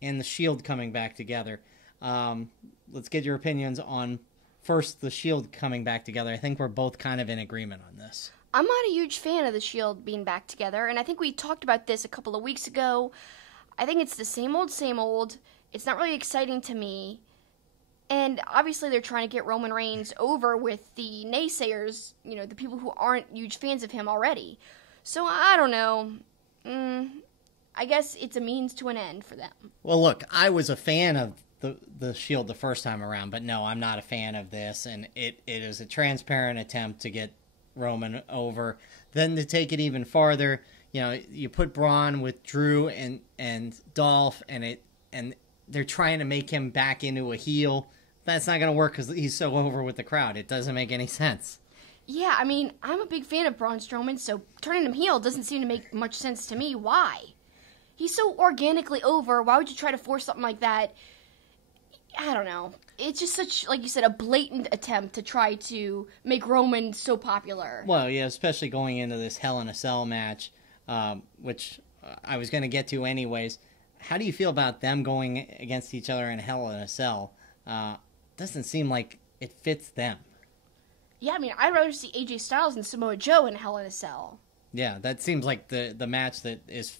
and the Shield coming back together. Let's get your opinions on, first, the Shield coming back together. I think we're both kind of in agreement on this. I'm not a huge fan of the Shield being back together, and I think we talked about this a couple of weeks ago. I think it's the same old, same old. It's not really exciting to me. And obviously they're trying to get Roman Reigns over with the naysayers, the people who aren't huge fans of him already. So I don't know. I guess it's a means to an end for them. Well, look, I was a fan of the Shield the first time around, but no, I'm not a fan of this. And it is a transparent attempt to get Roman over. Then to take it even farther, you put Braun with Drew and Dolph, and they're trying to make him back into a heel. That's not going to work because he's so over with the crowd. It doesn't make any sense. Yeah, I mean, I'm a big fan of Braun Strowman, so turning him heel doesn't seem to make much sense to me. Why? He's so organically over. Why would you try to force something like that? I don't know. It's just such, like you said, a blatant attempt to try to make Roman so popular. Well, yeah, especially going into this Hell in a Cell match, which I was going to get to anyways. How do you feel about them going against each other in Hell in a Cell? Doesn't seem like it fits them. Yeah, I mean, I'd rather see AJ Styles and Samoa Joe in Hell in a Cell. Yeah, that seems like the match that is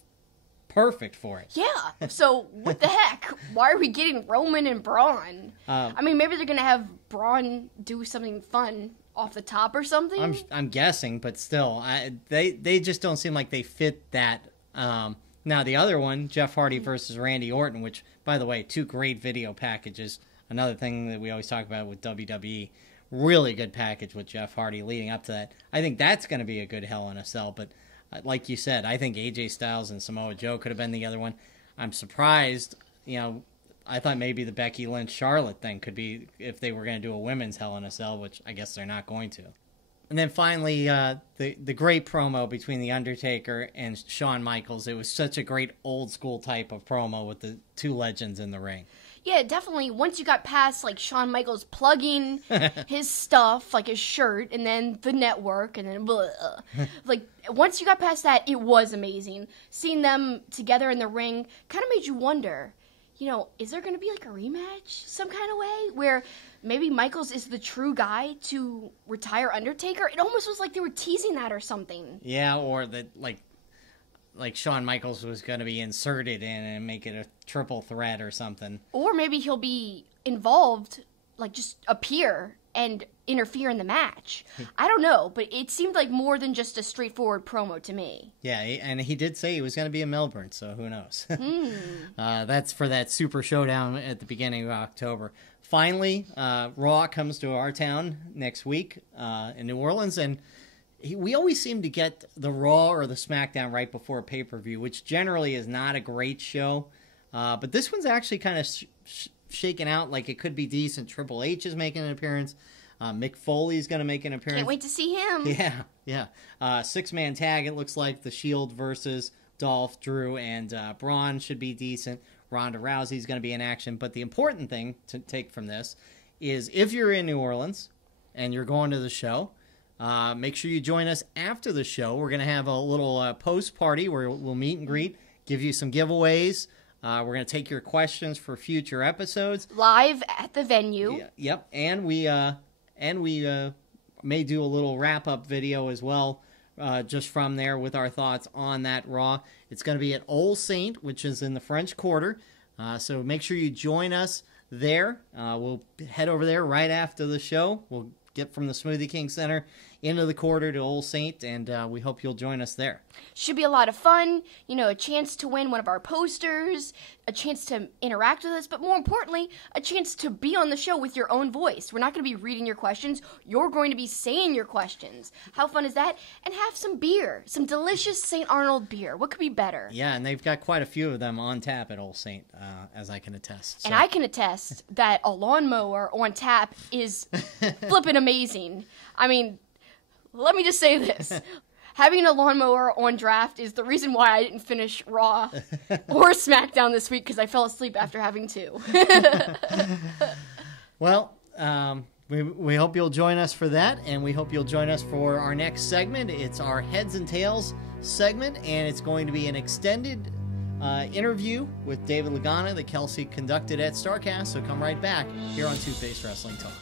perfect for it. Yeah, so what the heck? Why are we getting Roman and Braun? I mean, maybe they're going to have Braun do something fun off the top or something? I'm guessing, but still, they just don't seem like they fit that. Now, the other one, Jeff Hardy versus Randy Orton, which, by the way, 2 great video packages. Another thing that we always talk about with WWE. Really good package with Jeff Hardy leading up to that. I think that's going to be a good Hell in a Cell, but like you said, I think AJ Styles and Samoa Joe could have been the other one. I'm surprised, I thought maybe the Becky Lynch-Charlotte thing could be if they were going to do a women's Hell in a Cell, which I guess they're not going to. And then finally, the great promo between The Undertaker and Shawn Michaels. It was such a great old-school type of promo with the 2 legends in the ring. Yeah, definitely. Once you got past, Shawn Michaels plugging his stuff, his shirt, and then the network, and then blah. Once you got past that, it was amazing. Seeing them together in the ring kind of made you wonder, is there going to be, a rematch some kind of way? Where maybe Michaels is the true guy to retire Undertaker? It almost was like they were teasing that or something. Yeah, or that, like Shawn Michaels was going to be inserted in and make it a triple threat or something. Or maybe he'll be involved, just appear and interfere in the match. I don't know, but it seemed like more than just a straightforward promo to me. Yeah, and he did say he was going to be in Melbourne, so who knows. That's for that Super Showdown at the beginning of October. Finally, Raw comes to our town next week in New Orleans, and we always seem to get the Raw or the SmackDown right before a pay-per-view, which generally is not a great show. But this one's actually kind of shaken out like it could be decent. Triple H is making an appearance. Mick Foley's going to make an appearance. Can't wait to see him. Yeah. 6-man tag, it looks like. The Shield versus Dolph, Drew, and Braun should be decent. Ronda Rousey's going to be in action. But the important thing to take from this is if you're in New Orleans and you're going to the show, make sure you join us after the show. We're going to have a little post-party where we'll meet and greet, give you some giveaways. We're going to take your questions for future episodes. Live at the venue. Yep. And we may do a little wrap-up video as well, just from there with our thoughts on that Raw. It's going to be at Old Saint, which is in the French Quarter. So make sure you join us there. We'll head over there right after the show. We'll get from the Smoothie King Center into the Quarter to Old Saint, and we hope you'll join us there. Should be a lot of fun. A chance to win one of our posters, a chance to interact with us, but more importantly, a chance to be on the show with your own voice. We're not going to be reading your questions. You're going to be saying your questions. How fun is that? And have some beer, some delicious St. Arnold beer. What could be better? Yeah, and they've got quite a few of them on tap at Old Saint, as I can attest. So. And I can attest that a lawnmower on tap is flippin' amazing. I mean, let me just say this. Having a lawnmower on draft is the reason why I didn't finish Raw or SmackDown this week, because I fell asleep after having two. Well, we hope you'll join us for that, and we hope you'll join us for our next segment. It's our Heads and Tails segment, and it's going to be an extended interview with David Lagana that Kelsi conducted at Starrcast, so come right back here on Two-Face Wrestling Talk.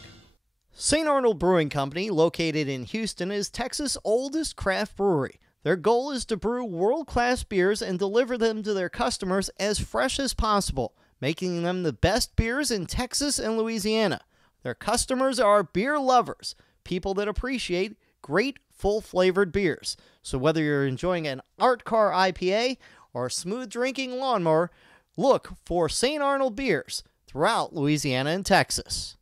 St. Arnold Brewing Company, located in Houston, is Texas' oldest craft brewery. Their goal is to brew world-class beers and deliver them to their customers as fresh as possible, making them the best beers in Texas and Louisiana. Their customers are beer lovers, people that appreciate great, full-flavored beers. So whether you're enjoying an art car IPA or a smooth-drinking lawnmower, look for St. Arnold beers throughout Louisiana and Texas.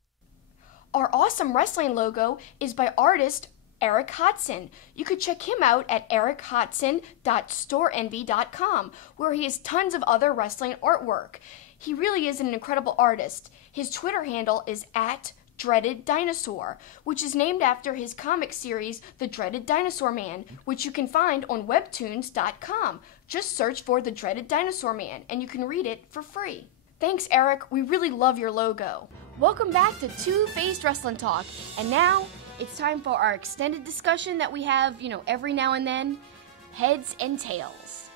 Our awesome wrestling logo is by artist Eric Hodson. You could check him out at erichodson.storeenvy.com, where he has tons of other wrestling artwork. He really is an incredible artist. His Twitter handle is @DreadedDinosaur, which is named after his comic series, The Dreaded Dinosaur Man, which you can find on webtoons.com. Just search for The Dreaded Dinosaur Man, and you can read it for free. Thanks, Eric. We really love your logo. Welcome back to Two-Faced Wrestling Talk. And now, it's time for our extended discussion that we have, every now and then. Heads and Tails.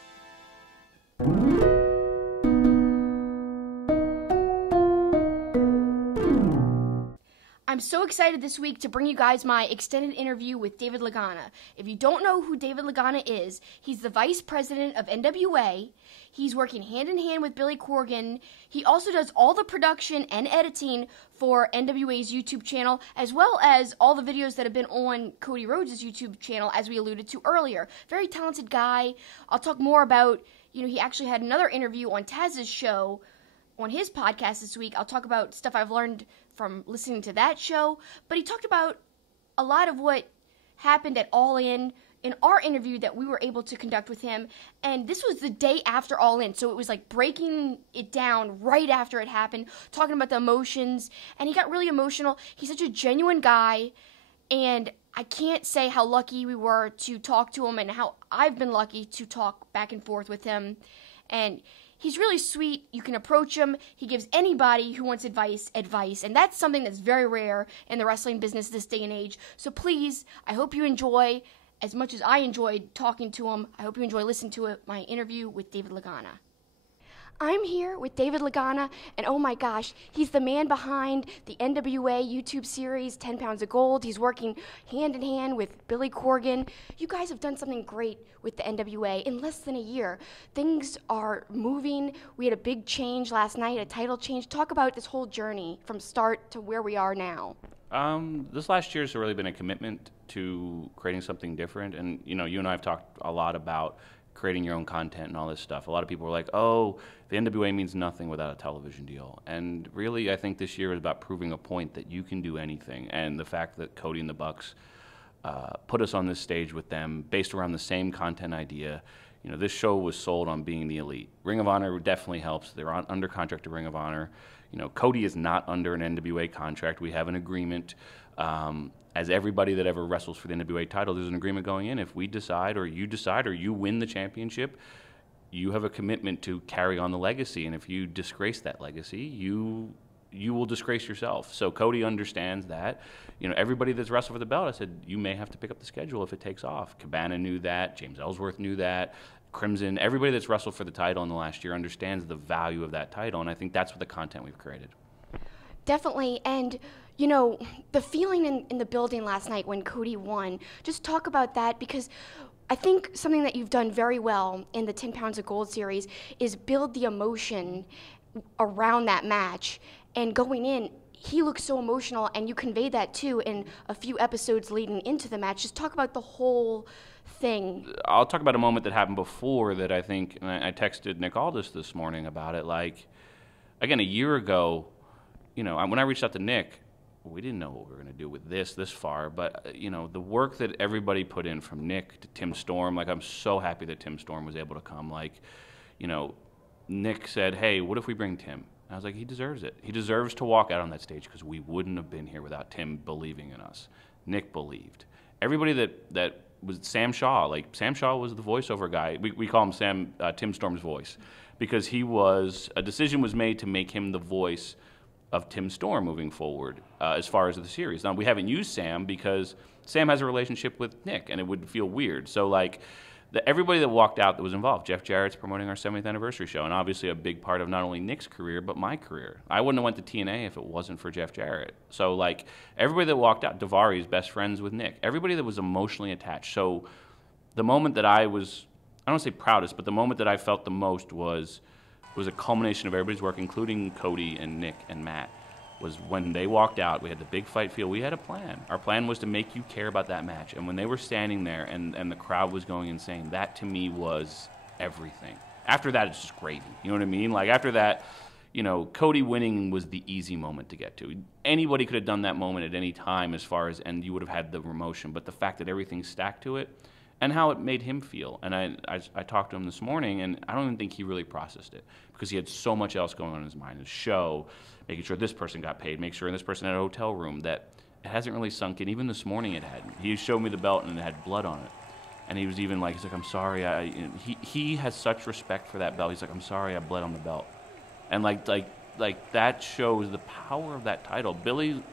I'm so excited this week to bring you guys my extended interview with David Lagana. If you don't know who David Lagana is, he's the vice president of NWA. He's working hand in hand with Billy Corgan. He also does all the production and editing for NWA's YouTube channel, as well as all the videos that have been on Cody Rhodes' YouTube channel, as we alluded to earlier. Very talented guy. I'll talk more about, he actually had another interview on Taz's show on his podcast this week. I'll talk about stuff I've learned from listening to that show, but he talked about a lot of what happened at All In our interview that we were able to conduct with him, and this was the day after All In, so it was like breaking it down right after it happened, talking about the emotions, and he got really emotional. He's such a genuine guy, and I can't say how lucky we were to talk to him and how I've been lucky to talk back and forth with him, and he's really sweet. You can approach him. He gives anybody who wants advice, and that's something that's very rare in the wrestling business this day and age. So please, I hope you enjoy, as much as I enjoyed talking to him, I hope you enjoy listening to my interview with David Lagana. I'm here with David Lagana, and oh my gosh, he's the man behind the NWA YouTube series, 10 Pounds of Gold. He's working hand in hand with Billy Corgan. You guys have done something great with the NWA in less than a year. Things are moving. We had a big change last night, a title change. Talk about this whole journey from start to where we are now. This last year has really been a commitment to creating something different, and you and I have talked a lot about creating your own content and all this stuff. A lot of people were like, oh, the NWA means nothing without a television deal. And really, I think this year is about proving a point that you can do anything. And the fact that Cody and the Bucks put us on this stage with them based around the same content idea. You know, this show was sold on being the elite. Ring of Honor definitely helps. They're under contract to Ring of Honor. You know, Cody is not under an NWA contract. We have an agreement. As everybody that ever wrestles for the NWA title, there's an agreement going in. If we decide or you win the championship, you have a commitment to carry on the legacy. And if you disgrace that legacy, you will disgrace yourself. So Cody understands that. You know, everybody that's wrestled for the belt, I said, you may have to pick up the schedule if it takes off. Cabana knew that. James Ellsworth knew that. Crimson, everybody that's wrestled for the title in the last year understands the value of that title, and I think that's what the content we've created. Definitely, and you know, the feeling in the building last night when Cody won, just talk about that, because I think something that you've done very well in the 10 Pounds of Gold series is build the emotion around that match. And going in, he looked so emotional, and you conveyed that too in a few episodes leading into the match. Just talk about the whole thing. I'll talk about a moment that happened before that I think, and I texted Nick Aldis this morning about it. Like, again, a year ago, you know, when I reached out to Nick, we didn't know what we were going to do with this far, but, you know, the work that everybody put in, from Nick to Tim Storm, like, I'm so happy that Tim Storm was able to come. Like, you know, Nick said, hey, what if we bring Tim? And I was like, he deserves it. He deserves to walk out on that stage, because we wouldn't have been here without Tim believing in us. Nick believed. Everybody that was Sam Shaw. Like, Sam Shaw was the voiceover guy. We call him Tim Storm's voice, because a decision was made to make him the voice of Tim Storm moving forward as far as the series. Now, we haven't used Sam because Sam has a relationship with Nick, and it would feel weird. So, like, everybody that walked out that was involved, Jeff Jarrett's promoting our 70th anniversary show, and obviously a big part of not only Nick's career, but my career. I wouldn't have went to TNA if it wasn't for Jeff Jarrett. So, like, everybody that walked out, Daivari best friends with Nick, everybody that was emotionally attached. So the moment that I don't want to say proudest, but the moment that I felt the most was a culmination of everybody's work, including Cody and Nick and Matt, was when they walked out. We had the big fight feel. We had a plan. Our plan was to make you care about that match. And when they were standing there and the crowd was going insane, that to me was everything. After that, it's just gravy. You know what I mean? Like, after that, you know, Cody winning was the easy moment to get to. Anybody could have done that moment at any time and you would have had the emotion. But the fact that everything's stacked to it, and how it made him feel. And I talked to him this morning, and I don't even think he really processed it, because he had so much else going on in his mind. His show, making sure this person got paid, make sure this person had a hotel room, that it hasn't really sunk in. Even this morning it hadn't. He showed me the belt, and it had blood on it. And he was even like, he's like, I'm sorry. He has such respect for that belt. He's like, I'm sorry I bled on the belt. And like that shows the power of that title. Billy's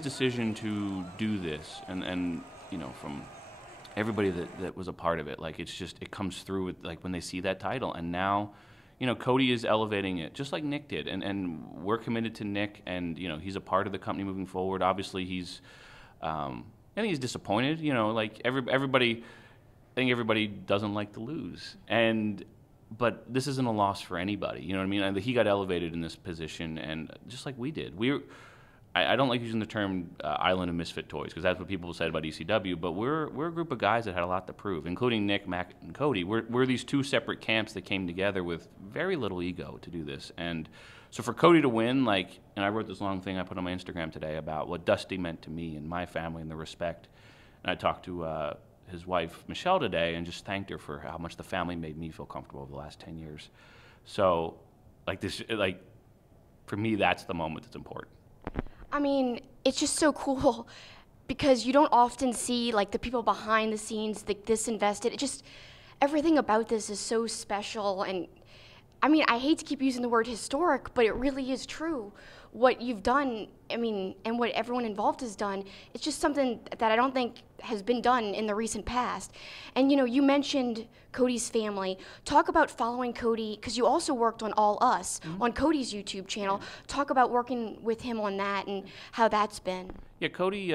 decision to do this, and you know, from everybody that was a part of it, like, it's just, it comes through with, like, when they see that title. And now, you know, Cody is elevating it just like Nick did, and we're committed to Nick, and, you know, he's a part of the company moving forward. Obviously he's I think he's disappointed, you know, like everybody, I think everybody doesn't like to lose, but this isn't a loss for anybody, you know what I mean? And he got elevated in this position, and just like we did. I don't like using the term island of misfit toys, because that's what people said about ECW, but we're a group of guys that had a lot to prove, including Nick, Mac, and Cody. We're these two separate camps that came together with very little ego to do this. And so for Cody to win, like, and I wrote this long thing I put on my Instagram today about what Dusty meant to me and my family and the respect. And I talked to his wife, Michelle, today, and just thanked her for how much the family made me feel comfortable over the last 10 years. So, like, for me, that's the moment that's important. I mean, it's just so cool, because you don't often see, like, the people behind the scenes, this invested. Everything about this is so special. And I mean, I hate to keep using the word historic, but it really is true. What you've done, I mean, and what everyone involved has done, it's just something that I don't think has been done in the recent past. And, you know, you mentioned Cody's family. Talk about following Cody, because you also worked on All Us, on Cody's YouTube channel. Yeah. Talk about working with him on that and how that's been. Yeah, Cody,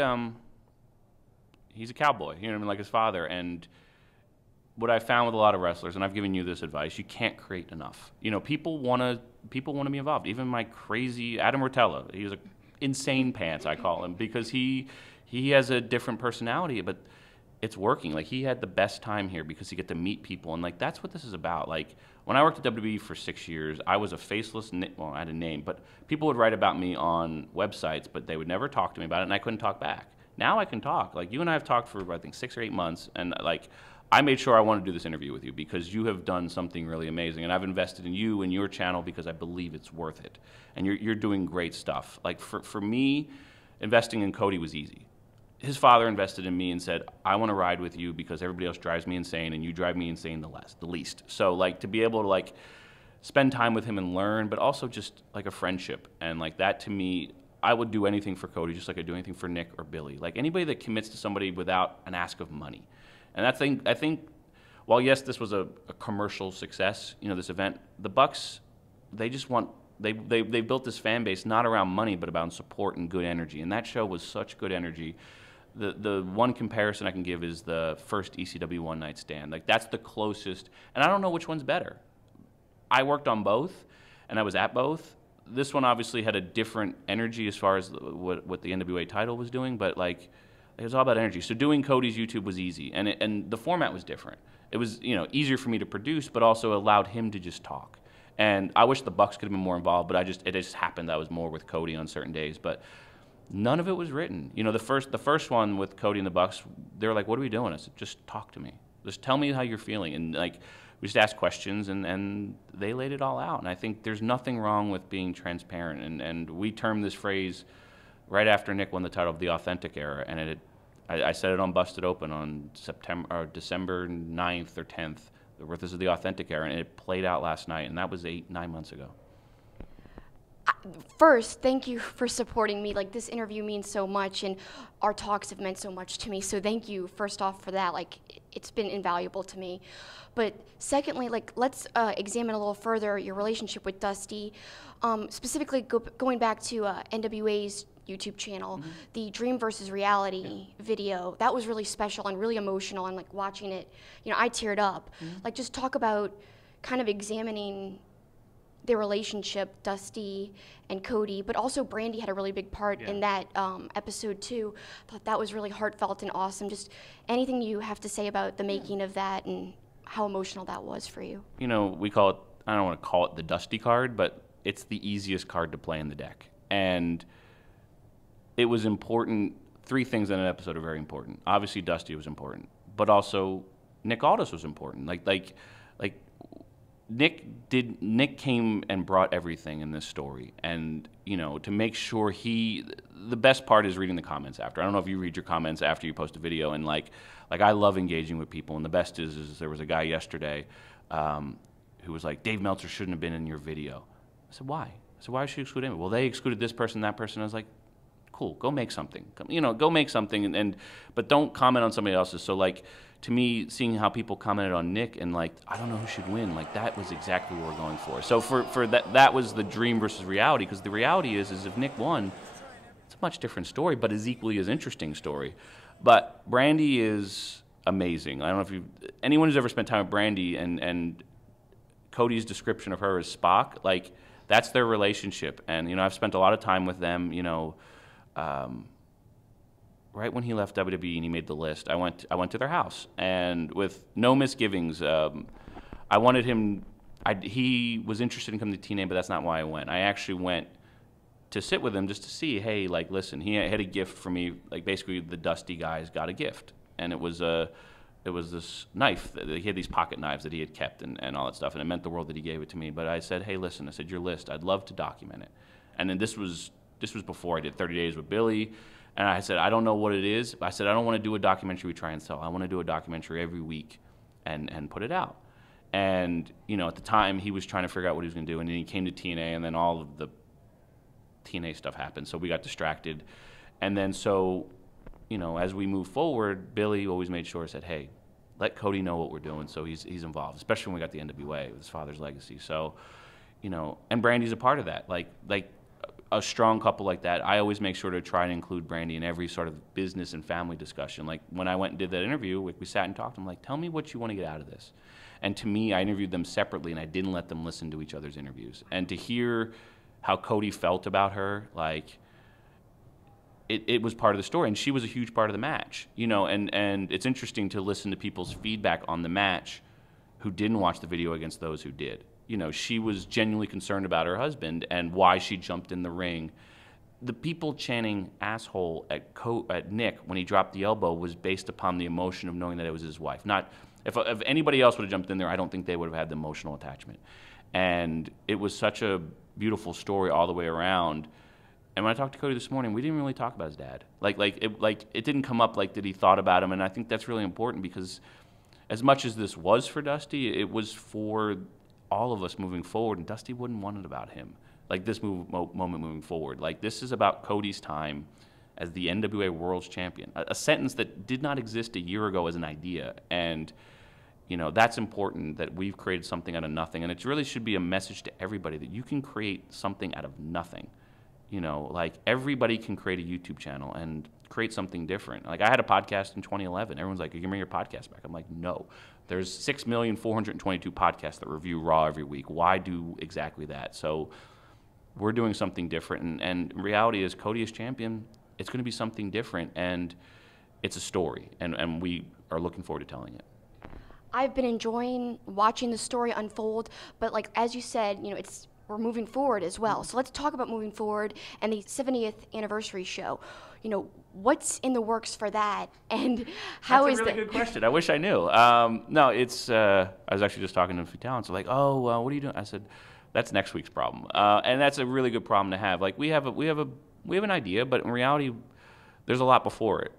he's a cowboy, you know what I mean, like his father. And what I found with a lot of wrestlers, and I've given you this advice, you can't create enough. You know, people want to be involved. Even my crazy Adam Rotella, he's a insane pants, I call him, because he has a different personality, but it's working. Like, he had the best time here because he get to meet people, and, like, that's what this is about. Like, when I worked at WWE for 6 years, I was a faceless, well, I had a name, but people would write about me on websites, but they would never talk to me about it, and I couldn't talk back. now I can talk. Like, you and I have talked for, I think, 6 or 8 months, and, like, I made sure I wanted to do this interview with you because you have done something really amazing, and I've invested in you and your channel because I believe it's worth it. And you're doing great stuff. Like, for me, investing in Cody was easy. His father invested in me and said, I want to ride with you because everybody else drives me insane, and you drive me insane the least. So, like, to be able to, like, spend time with him and learn, but also just, like, a friendship. And, like, that to me, I would do anything for Cody just like I'd do anything for Nick or Billy. Like, anybody that commits to somebody without an ask of money. And that thing, I think, while yes, this was a commercial success, you know, this event, the Bucks, they just want, they built this fan base not around money, but about support and good energy. And that show was such good energy. The one comparison I can give is the first ECW One Night Stand. Like, that's the closest, and I don't know which one's better. I worked on both, and I was at both. This one obviously had a different energy as far as what the NWA title was doing, but, like, it was all about energy. So doing Cody's YouTube was easy, and the format was different. It was, you know, easier for me to produce, but also allowed him to just talk. And I wish the Bucks could have been more involved, but it just happened that I was more with Cody on certain days. But none of it was written. You know, the first one with Cody and the Bucks, they were like, "What are we doing?" I said, "Just talk to me. Just tell me how you're feeling." And, like, we just asked questions, and they laid it all out. And I think there's nothing wrong with being transparent. And we termed this phrase right after Nick won the title of the authentic era, and I said it on Busted Open on December 9th or 10th. This is the authentic era, and it played out last night, and that was 8-9 months ago. First, thank you for supporting me. Like, this interview means so much, and our talks have meant so much to me. So thank you, first off, for that. Like, it's been invaluable to me. But secondly, like, let's examine a little further your relationship with Dusty. Specifically, going back to NWA's YouTube channel, the Dream versus Reality video, that was really special and really emotional, and, like, watching it, you know, I teared up. Like, just talk about kind of examining their relationship, Dusty and Cody, but also Brandy had a really big part in that episode too. I thought that was really heartfelt and awesome. Just anything you have to say about the making of that and how emotional that was for you. You know, we call it, I don't want to call it the Dusty card, but it's the easiest card to play in the deck. And it was important. 3 things in an episode are very important. Obviously, Dusty was important, but also Nick Aldis was important. Like Nick came and brought everything in this story, and, you know, to make sure the best part is reading the comments after. I don't know if you read your comments after you post a video, and like I love engaging with people, and the best is there was a guy yesterday who was like, "Dave Meltzer shouldn't have been in your video." I said, "Why?" I said, "Why should you exclude him?" "Well, they excluded this person, that person." I was like, "Cool, go make something. You know, go make something, but don't comment on somebody else's." So, like, to me, seeing how people commented on Nick and, like, I don't know who should win, like, that was exactly what we're going for. So for that was the Dream versus Reality, because the reality is if Nick won, it's a much different story, but is equally as interesting story. But Brandy is amazing. I don't know if anyone who's ever spent time with Brandy and Cody's description of her as Spock, like, that's their relationship. And, you know, I've spent a lot of time with them, you know. Right when he left WWE and he made the list, I went to their house, and with no misgivings, I wanted him. He was interested in coming to TNA, but that's not why I went. I actually went to sit with him just to see, hey, like, listen, he had a gift for me. Like, basically, the Dusty guys got a gift, and it was this knife. He had these pocket knives that he had kept and all that stuff, and it meant the world that he gave it to me. But I said, hey, listen, I said, your list, I'd love to document it. And then this was before I did 30 Days with Billy. And I said, I don't know what it is. I said, I don't want to do a documentary we try and sell. I want to do a documentary every week and put it out. And, you know, at the time, he was trying to figure out what he was going to do. And then he came to TNA, and then all of the TNA stuff happened. So we got distracted. And then so, you know, as we move forward, Billy always made sure, said, hey, let Cody know what we're doing. So he's involved, especially when we got the NWA with his father's legacy. So, you know, and Brandy's a part of that. Like a strong couple like that, I always make sure to try and include Brandy in every sort of business and family discussion. Like, when I went and did that interview, we sat and talked. I'm like, tell me what you want to get out of this. And to me, I interviewed them separately, and I didn't let them listen to each other's interviews. And to hear how Cody felt about her, like, it was part of the story, and she was a huge part of the match, you know. And it's interesting to listen to people's feedback on the match who didn't watch the video against those who did. You know, she was genuinely concerned about her husband and why she jumped in the ring the people chanting asshole at Nick when he dropped the elbow was based upon the emotion of knowing that it was his wife. Not if anybody else would have jumped in there, I don't think they would have had the emotional attachment. And it was such a beautiful story all the way around. And when I talked to Cody this morning, we didn't really talk about his dad. It didn't come up like that he thought about him, and I think that's really important because as much as this was for Dusty, it was for all of us moving forward, and Dusty wouldn't want it about him. Like this moment moving forward. Like this is about Cody's time as the NWA World's Champion. A sentence that did not exist a year ago as an idea, and that's important that we've created something out of nothing, and it really should be a message to everybody that you can create something out of nothing. Like everybody can create a YouTube channel and create something different. Like I had a podcast in 2011. Everyone's like, "You can bring your podcast back." I'm like, no. There's 6,422 podcasts that review Raw every week. Why do exactly that? So we're doing something different. And reality is Cody is champion. It's going to be something different. And it's a story. And we are looking forward to telling it. I've been enjoying watching the story unfold. But like as you said, we're moving forward as well. So let's talk about moving forward and the 70th anniversary show. What's in the works for that, and how is that? That's a really good question. I wish I knew. No, it's. I was actually just talking to a few talents. They're like, "Oh, what are you doing?" I said, "That's next week's problem," and that's a really good problem to have. Like we have an idea, but in reality, there's a lot before it.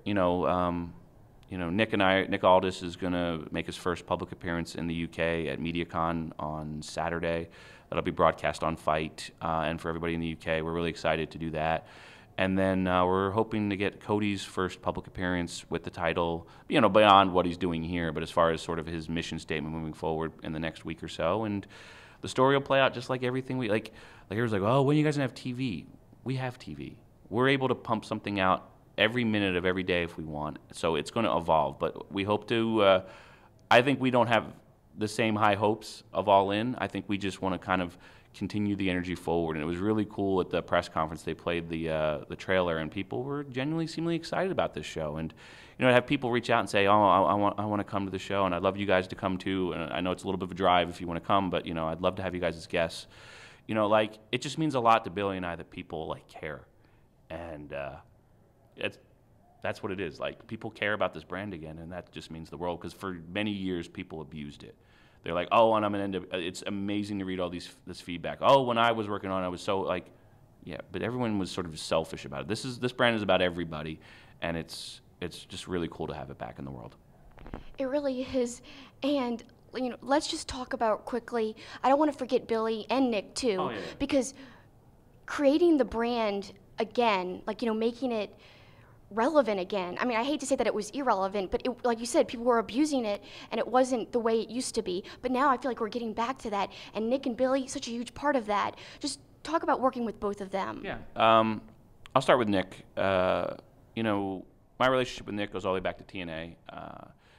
Nick Aldis is going to make his first public appearance in the UK at MediaCon on Saturday. That'll be broadcast on Fight, and for everybody in the UK, we're really excited to do that. And then we're hoping to get Cody's first public appearance with the title, beyond what he's doing here, but as far as sort of his mission statement moving forward in the next week or so. And the story will play out just like everything we like. Like everyone's like, "Oh, when are you guys gonna have TV?" We have TV. We're able to pump something out every minute of every day if we want. So it's going to evolve. But we hope to. I think we don't have the same high hopes of All In. I think we just want to kind of continue the energy forward. And it was really cool at the press conference. They played the trailer, and people were genuinely seemingly excited about this show. And to have people reach out and say, "Oh, I want to come to the show, and I'd love you guys to come too." And I know it's a little bit of a drive if you want to come, but I'd love to have you guys as guests. It just means a lot to Billy and I that people care, and that's what it is. Like people care about this brand again, and that just means the world. Because for many years, people abused it. They're like, "Oh, and I'm an end." It's amazing to read all this feedback. "Oh, when I was working on it, I was so yeah." But everyone was sort of selfish about it. This brand is about everybody, and it's just really cool to have it back in the world. It really is, and let's just talk about quickly. I don't want to forget Billy and Nick too, Oh, yeah. because creating the brand again, making it relevant again. I mean, I hate to say that it was irrelevant, but like you said, people were abusing it, and it wasn't the way it used to be. But now I feel like we're getting back to that, and Nick and Billy, such a huge part of that. Just talk about working with both of them. Yeah. I'll start with Nick. My relationship with Nick goes all the way back to TNA.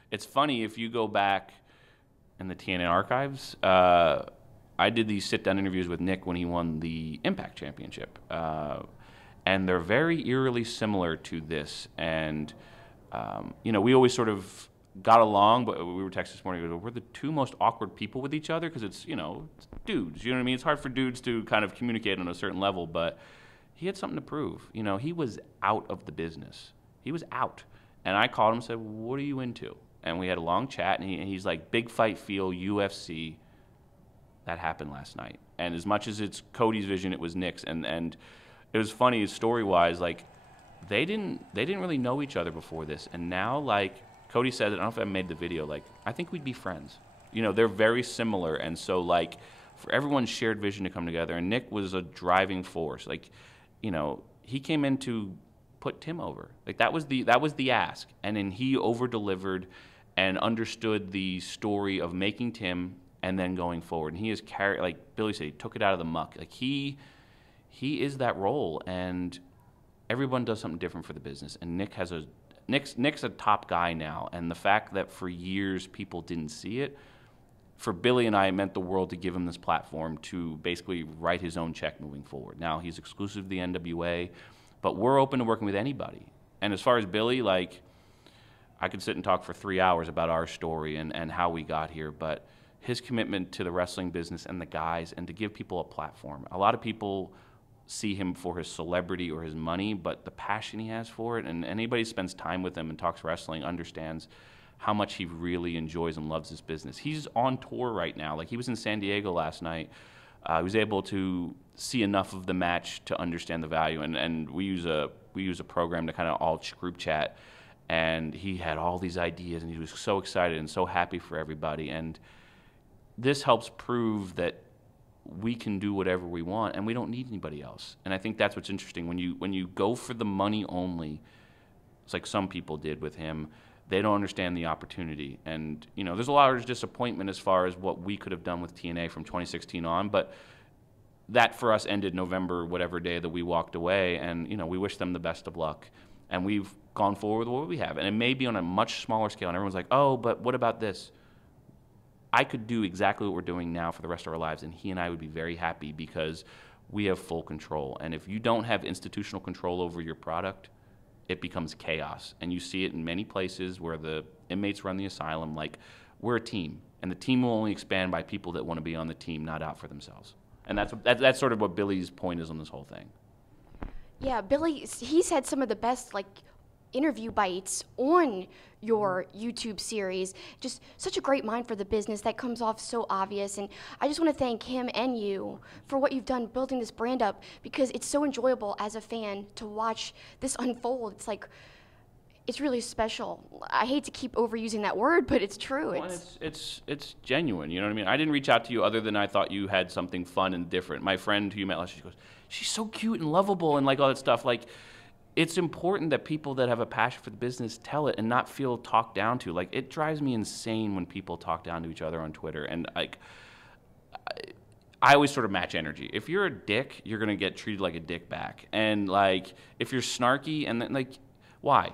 It's funny, if you go back in the TNA archives, I did these sit-down interviews with Nick when he won the Impact Championship. And they're very eerily similar to this. And, we always sort of got along, but we were texting this morning, we're the two most awkward people with each other because it's dudes. You know what I mean? It's hard for dudes to kind of communicate on a certain level, but he had something to prove. He was out of the business. He was out. And I called him and said, "What are you into?" And we had a long chat, and he's like, "Big fight feel, UFC." That happened last night. And as much as it's Cody's vision, it was Nick's. And it was funny, story-wise, they didn't really know each other before this. And now, Cody said, I don't know if I made the video, I think we'd be friends. They're very similar. And so, for everyone's shared vision to come together, and Nick was a driving force. He came in to put Tim over. That was the ask. And then he over-delivered and understood the story of making Tim and then going forward. And he has carried, like Billy said, he took it out of the muck. He is that role, and everyone does something different for the business. And Nick's a top guy now, and the fact that for years people didn't see it, for Billy and I, it meant the world to give him this platform to basically write his own check moving forward. Now he's exclusive to the NWA, but we're open to working with anybody. And as far as Billy, I could sit and talk for 3 hours about our story and how we got here, but his commitment to the wrestling business and the guys, and to give people a platform. A lot of people see him for his celebrity or his money, but the passion he has for it. And anybody who spends time with him and talks wrestling understands how much he really enjoys and loves this business. He's on tour right now. Like, he was in San Diego last night. He was able to see enough of the match to understand the value. And we use a program to kind of all group chat. And he had all these ideas, and he was so excited and so happy for everybody. And this helps prove that we can do whatever we want, and we don't need anybody else. And I think that's what's interesting. When you go for the money only, it's like some people did with him, they don't understand the opportunity. And, you know, there's a lot of disappointment as far as what we could have done with TNA from 2016 on, but that for us ended November, whatever day that we walked away, and, you know, we wish them the best of luck. And we've gone forward with what we have. And it may be on a much smaller scale, and everyone's like, oh, but what about this? I could do exactly what we're doing now for the rest of our lives, and he and I would be very happy because we have full control. And if you don't have institutional control over your product, it becomes chaos. And you see it in many places where the inmates run the asylum. Like, we're a team, and the team will only expand by people that want to be on the team, not out for themselves. And that's sort of what Billy's point is on this whole thing. Yeah, Billy, he's had some of the best, like, interview bites on your YouTube series. Just such a great mind for the business that comes off so obvious. And I just want to thank him and you for what you've done building this brand up, because it's so enjoyable as a fan to watch this unfold. It's like, it's really special. I hate to keep overusing that word, but it's true. Well, it's genuine. You know what I mean? I didn't reach out to you other than I thought you had something fun and different. My friend who you met last year, she goes, she's so cute and lovable and like all that stuff. Like, it's important that people that have a passion for the business tell it and not feel talked down to. Like, it drives me insane when people talk down to each other on Twitter. And, like, I always sort of match energy. If you're a dick, you're going to get treated like a dick back. And, like, if you're snarky, and then, like, why?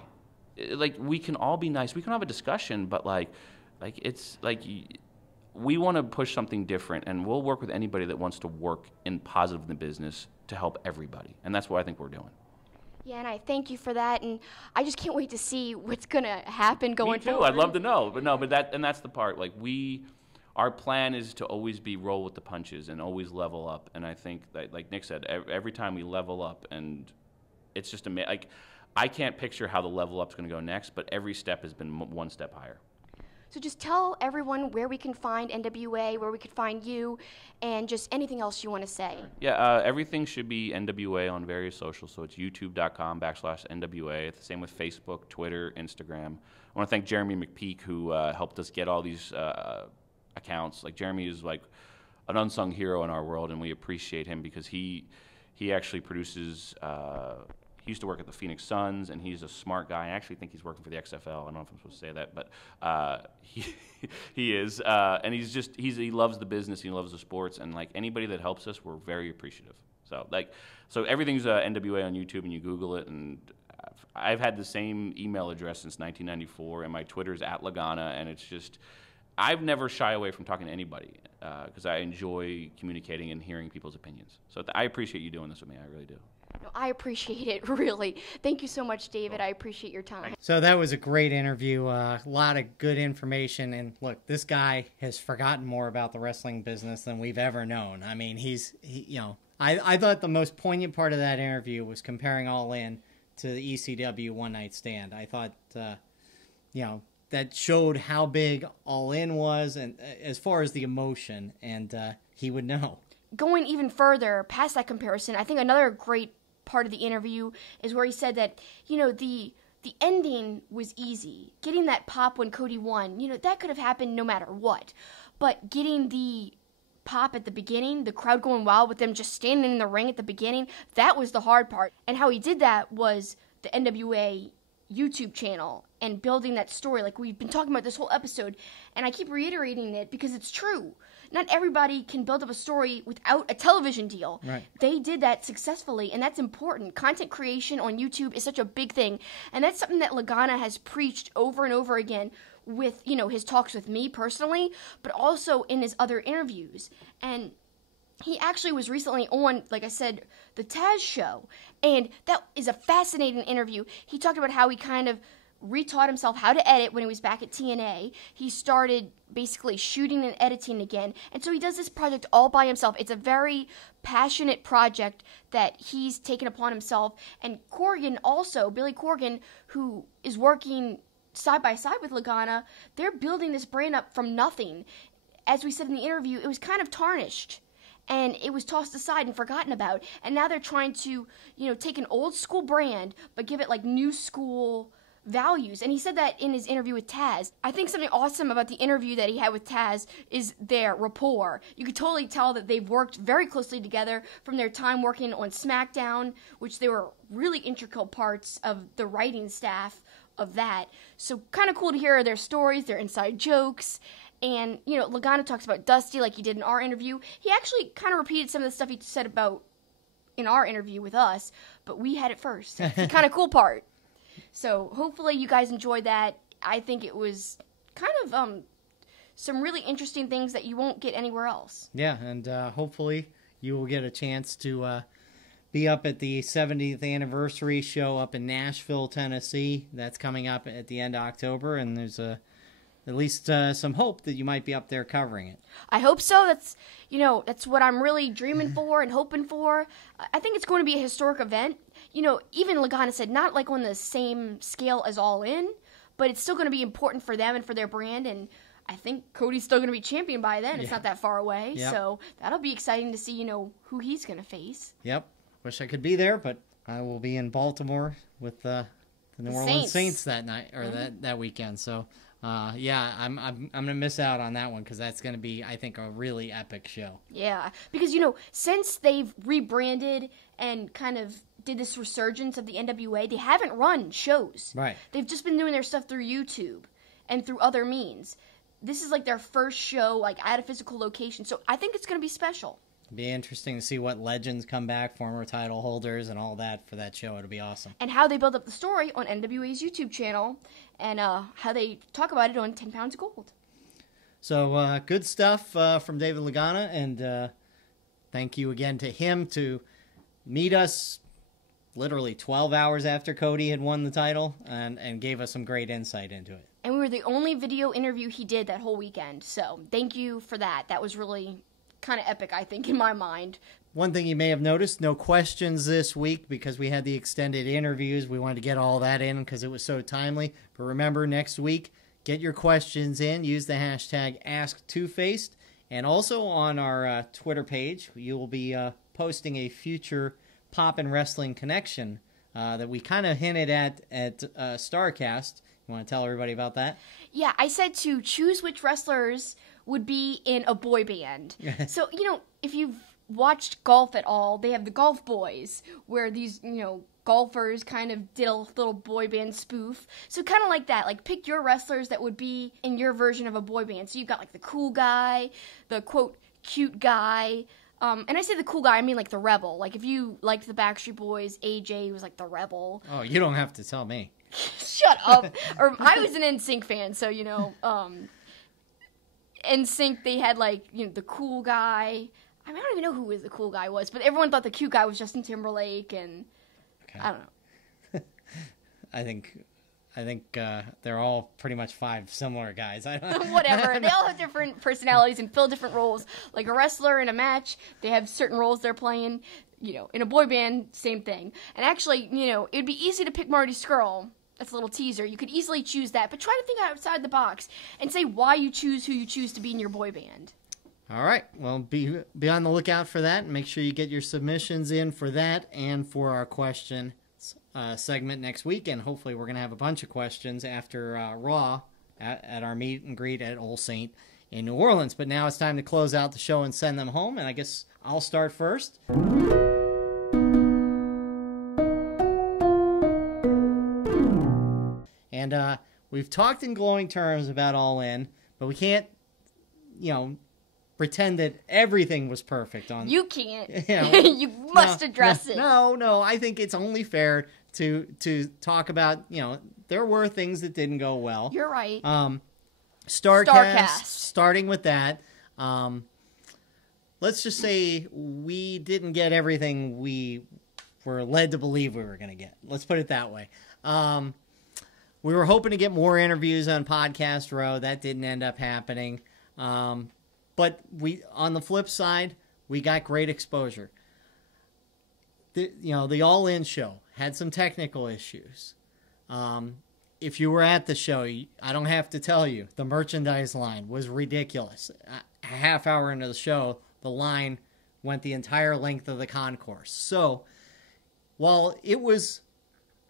Like, we can all be nice. We can have a discussion, but, like it's, like, we want to push something different, and we'll work with anybody that wants to work in positive in the business to help everybody. And that's what I think we're doing. Yeah, and I thank you for that, and I just can't wait to see what's gonna happen going forward. Me too. I'd love to know, but that's the part. Like, our plan is to always be roll with the punches and always level up. And I think that, like Nick said, every time we level up, and it's just amazing. Like, I can't picture how the level up's gonna go next, but every step has been one step higher. So just tell everyone where we can find NWA, where we could find you, and just anything else you want to say. Yeah, everything should be NWA on various socials, so it's youtube.com/NWA. It's the same with Facebook, Twitter, Instagram. I want to thank Jeremy McPeak, who helped us get all these accounts. Like, Jeremy is like an unsung hero in our world, and we appreciate him because he actually produces... He used to work at the Phoenix Suns, and he's a smart guy. I actually think he's working for the XFL. I don't know if I'm supposed to say that, but he is. And he loves the business. He loves the sports, and like anybody that helps us, we're very appreciative. So everything's NWA on YouTube, and you Google it. And I've had the same email address since 1994, and my Twitter's @Lagana, and it's just I've never shy away from talking to anybody because I enjoy communicating and hearing people's opinions. So I appreciate you doing this with me. I really do. No, I appreciate it, really. Thank you so much, David. I appreciate your time. So that was a great interview. A lot of good information. And look, this guy has forgotten more about the wrestling business than we've ever known. I mean, I thought the most poignant part of that interview was comparing All In to the ECW One Night Stand. I thought, that showed how big All In was, and as far as the emotion, and he would know. Going even further past that comparison, I think another great part of the interview is where he said that, the ending was easy. Getting that pop when Cody won, that could have happened no matter what. But getting the pop at the beginning, the crowd going wild with them just standing in the ring at the beginning, that was the hard part. And how he did that was the NWA YouTube channel and building that story like we've been talking about this whole episode. And I keep reiterating it because it's true. Not everybody can build up a story without a television deal. Right. They did that successfully, and that's important. Content creation on YouTube is such a big thing, and that's something that Lagana has preached over and over again with, his talks with me personally, but also in his other interviews. And he actually was recently on, like I said, the Taz show, and that is a fascinating interview. He talked about how he kind of retaught himself how to edit when he was back at TNA. He started basically shooting and editing again. And so he does this project all by himself. It's a very passionate project that he's taken upon himself. And Corgan also, Billy Corgan, who is working side by side with Lagana, they're building this brand up from nothing. As we said in the interview, it was kind of tarnished. And it was tossed aside and forgotten about. And now they're trying to, take an old school brand, but give it like new school values. And he said that in his interview with Taz. I think something awesome about the interview that he had with Taz is their rapport. You could totally tell that they've worked very closely together from their time working on SmackDown, which they were really integral parts of the writing staff of that. So kind of cool to hear their stories, their inside jokes. And, Lagana talks about Dusty like he did in our interview. He actually kind of repeated some of the stuff he said about in our interview with us, but we had it first. It's the kind of cool part. So hopefully you guys enjoyed that. I think it was kind of some really interesting things that you won't get anywhere else. Yeah, and hopefully you will get a chance to be up at the 70th anniversary show up in Nashville, Tennessee. That's coming up at the end of October, and there's at least some hope that you might be up there covering it. I hope so. That's what I'm really dreaming for and hoping for. I think it's going to be a historic event. Even Lagana said not like on the same scale as All In, but it's still going to be important for them and for their brand. And I think Cody's still going to be champion by then. It's not that far away. Yep. So that'll be exciting to see, who he's going to face. Yep. Wish I could be there, but I will be in Baltimore with the New Orleans Saints that night or that weekend. So. I'm gonna miss out on that one because that's gonna be, I think, a really epic show. Yeah, because since they've rebranded and kind of did this resurgence of the NWA, they haven't run shows. Right. They've just been doing their stuff through YouTube and through other means. This is like their first show, like at a physical location. So I think it's gonna be special. Be interesting to see what legends come back, former title holders, and all that for that show. It'll be awesome. And how they build up the story on NWA's YouTube channel, and how they talk about it on 10 Pounds of Gold. So good stuff from David Lagana, and thank you again to him to meet us literally 12 hours after Cody had won the title, and gave us some great insight into it. And we were the only video interview he did that whole weekend, so thank you for that. That was really kind of epic, I think, in my mind. One thing you may have noticed, no questions this week because we had the extended interviews. We wanted to get all that in because it was so timely. But remember, next week, get your questions in. Use the hashtag AskTwoFaced. And also on our Twitter page, you will be posting a future Pop and Wrestling connection that we kind of hinted at Starrcast. You want to tell everybody about that? Yeah, I said to choose which wrestlers would be in a boy band. So, if you've watched golf at all, they have the Golf Boys, where these, golfers kind of did a little boy band spoof. So kind of like that, like pick your wrestlers that would be in your version of a boy band. So you've got like the cool guy, the quote cute guy, and I say the cool guy, I mean like the rebel. Like if you liked the Backstreet Boys, AJ was like the rebel. Oh, you don't have to tell me. Shut up. Or I was an NSYNC fan, so NSYNC, they had like the cool guy. I mean, I don't even know who the cool guy was, but everyone thought the cute guy was Justin Timberlake, and okay. I don't know. I think they're all pretty much five similar guys. Whatever. They all have different personalities and fill different roles. Like a wrestler in a match, they have certain roles they're playing. In a boy band, same thing. And actually, it'd be easy to pick Marty Scurll. That's a little teaser. You could easily choose that, but try to think outside the box and say why you choose who you choose to be in your boy band. All right. Well, be on the lookout for that. Make sure you get your submissions in for that and for our question segment next week. And hopefully we're going to have a bunch of questions after Raw at our meet and greet at Old Saint in New Orleans. But now it's time to close out the show and send them home. And I guess I'll start first. And we've talked in glowing terms about All In, but we can't, pretend that everything was perfect on. You can't. You must address it. No. I think it's only fair to talk about, there were things that didn't go well. You're right. Starrcast. Starting with that. Let's just say we didn't get everything we were led to believe we were going to get. Let's put it that way. we were hoping to get more interviews on Podcast Row. That didn't end up happening. But on the flip side, we got great exposure. The All In show had some technical issues. If you were at the show, I don't have to tell you, the merchandise line was ridiculous. A half hour into the show, the line went the entire length of the concourse. So, while it was,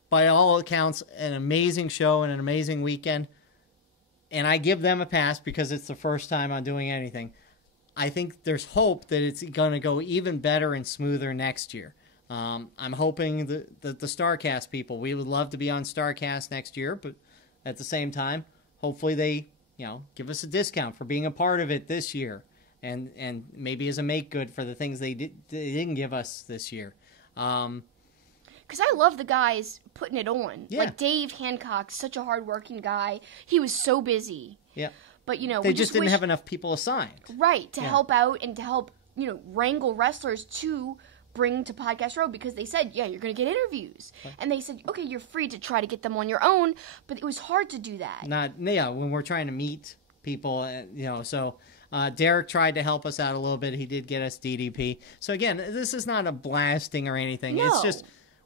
by all accounts, an amazing show and an amazing weekend, and I give them a pass because it's the first time I'm doing anything, I think there's hope that it's going to go even better and smoother next year. I'm hoping that the Starrcast people, we would love to be on Starrcast next year, but at the same time, hopefully they, give us a discount for being a part of it this year, and maybe as a make good for the things they didn't give us this year. Because I love the guys putting it on. Yeah. Like Dave Hancock's such a hard-working guy. He was so busy. Yeah. But, they we just didn't have enough people assigned. Right, to help out and to help, wrangle wrestlers to bring to Podcast Row, because they said, yeah, you're going to get interviews. Right. And they said, okay, you're free to try to get them on your own, but it was hard to do that. When we're trying to meet people, so Derek tried to help us out a little bit. He did get us DDP. So again, this is not a blasting or anything. No. It's just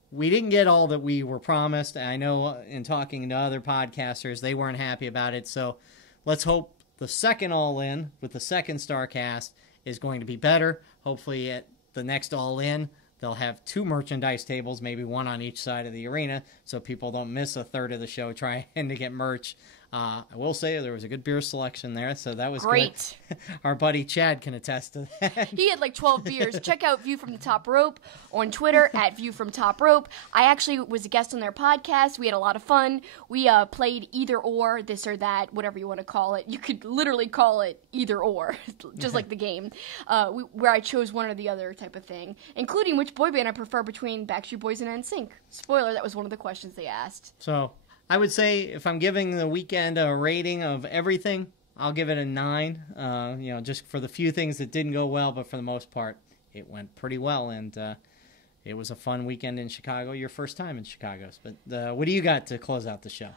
we didn't get all that we were promised. I know in talking to other podcasters, they weren't happy about it. So let's hope the second All In with the second Starrcast is going to be better. Hopefully at the next All In, they'll have 2 merchandise tables, maybe one on each side of the arena, so people don't miss a third of the show trying to get merch. I will say there was a good beer selection there, so that was great. Good. Our buddy Chad can attest to that. He had like 12 beers. Check out View from the Top Rope on Twitter at View from Top Rope. I actually was a guest on their podcast. We had a lot of fun. We played either or, this or that, whatever you want to call it. You could literally call it either or, just like the game, where I chose one or the other type of thing, including which boy band I prefer between Backstreet Boys and NSYNC. Spoiler, that was one of the questions they asked. So I would say if I'm giving the weekend a rating of everything, I'll give it a 9. Just for the few things that didn't go well, but for the most part, it went pretty well, and it was a fun weekend in Chicago. Your first time in Chicago. But what do you got to close out the show?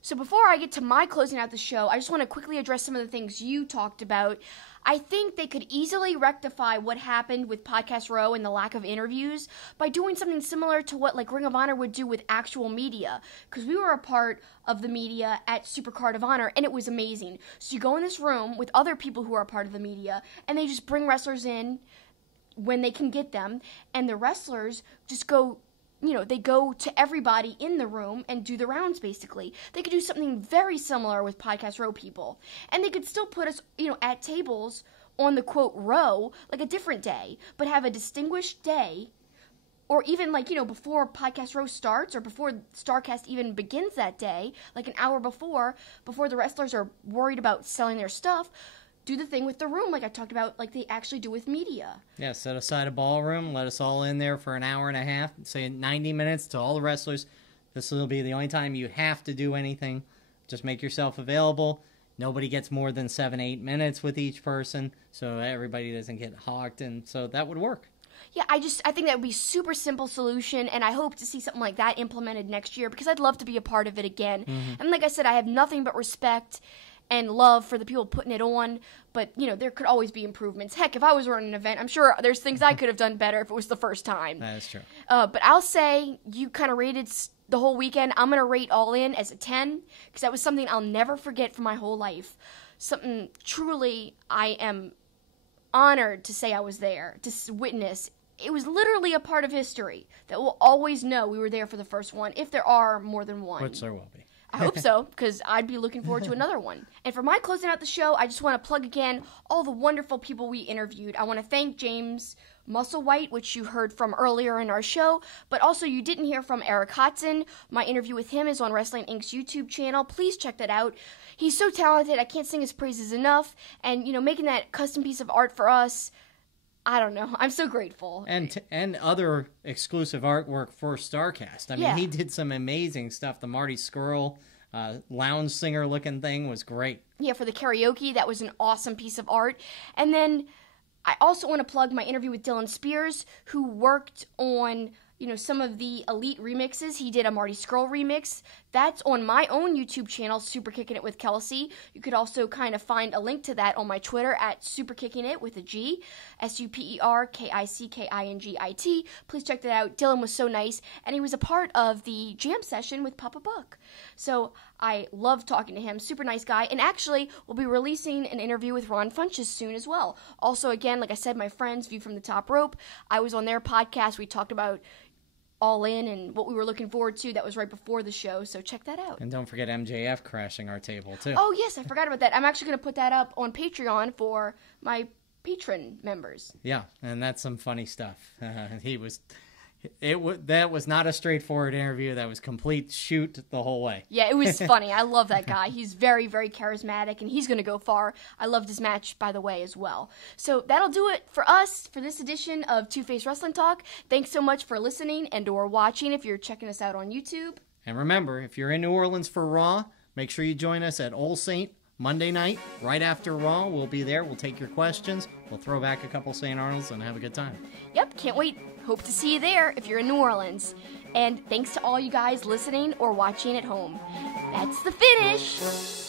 So before I get to my closing out the show, I just want to quickly address some of the things you talked about. I think they could easily rectify what happened with Podcast Row and the lack of interviews by doing something similar to what like Ring of Honor would do with actual media. Because we were a part of the media at Supercard of Honor, and it was amazing. So you go in this room with other people who are a part of the media, and they just bring wrestlers in when they can get them, and the wrestlers just go... they go to everybody in the room and do the rounds, basically. They could do something very similar with Podcast Row people. And they could still put us, at tables on the, quote, row, like a different day, but have a distinguished day, or even, before Podcast Row starts, or before Starrcast even begins that day, like an hour before the wrestlers are worried about selling their stuff, do the thing with the room like I talked about, like they actually do with media. Yeah, set aside a ballroom, let us all in there for an hour and a half, say 90 minutes to all the wrestlers. This will be the only time you have to do anything. Just make yourself available. Nobody gets more than 7-8 minutes with each person, so everybody doesn't get hogged, and so that would work. Yeah, I think that would be a super simple solution, and I hope to see something like that implemented next year, because I'd love to be a part of it again. Mm-hmm. And like I said, I have nothing but respect and love for the people putting it on, but, there could always be improvements. Heck, if I was running an event, I'm sure there's things I could have done better if it was the first time. That is true. But I'll say you kind of rated the whole weekend. I'm going to rate All In as a 10, because that was something I'll never forget for my whole life. Something truly I am honored to say I was there, to witness. It was literally a part of history that we'll always know we were there for the first one, if there are more than one. Which there will be. I hope so, because I'd be looking forward to another one. And for my closing out the show, I just want to plug again all the wonderful people we interviewed. I want to thank James Musselwhite, which you heard from earlier in our show, but also you didn't hear from Eric Hodson. My interview with him is on Wrestling Inc.'s YouTube channel. Please check that out. He's so talented, I can't sing his praises enough. And, making that custom piece of art for us, I don't know. I'm so grateful. And other exclusive artwork for Starrcast. I mean, he did some amazing stuff. The Marty Skrull lounge singer looking thing was great. Yeah, for the karaoke, that was an awesome piece of art. And then I also want to plug my interview with Dylan Spears, who worked on some of the Elite remixes. He did a Marty Scurll remix. That's on my own YouTube channel, Super Kicking It with Kelsi. You could also kind of find a link to that on my Twitter at Super Kicking It with a G, SuperKickingIt. Please check that out. Dylan was so nice, and he was a part of the jam session with Papa Buck. So I love talking to him. Super nice guy. And actually, we'll be releasing an interview with Ron Funches soon as well. Also, again, like I said, my friends, View from the Top Rope. I was on their podcast. We talked about All In and what we were looking forward to. That was right before the show, so check that out. And don't forget MJF crashing our table, too. Oh, yes, I forgot about that. I'm actually going to put that up on Patreon for my patron members. Yeah, and that's some funny stuff. That was not a straightforward interview. That was complete shoot the whole way. Yeah, it was funny. I love that guy. He's very, very charismatic, and he's going to go far. I loved his match, by the way, as well. So that'll do it for us for this edition of Two-Face Wrestling Talk. Thanks so much for listening and or watching if you're checking us out on YouTube. And remember, if you're in New Orleans for Raw, make sure you join us at Old Saint Monday night, right after Raw. We'll be there. We'll take your questions. We'll throw back a couple St. Arnold's and have a good time. Yep, can't wait. Hope to see you there if you're in New Orleans. And thanks to all you guys listening or watching at home. That's the finish.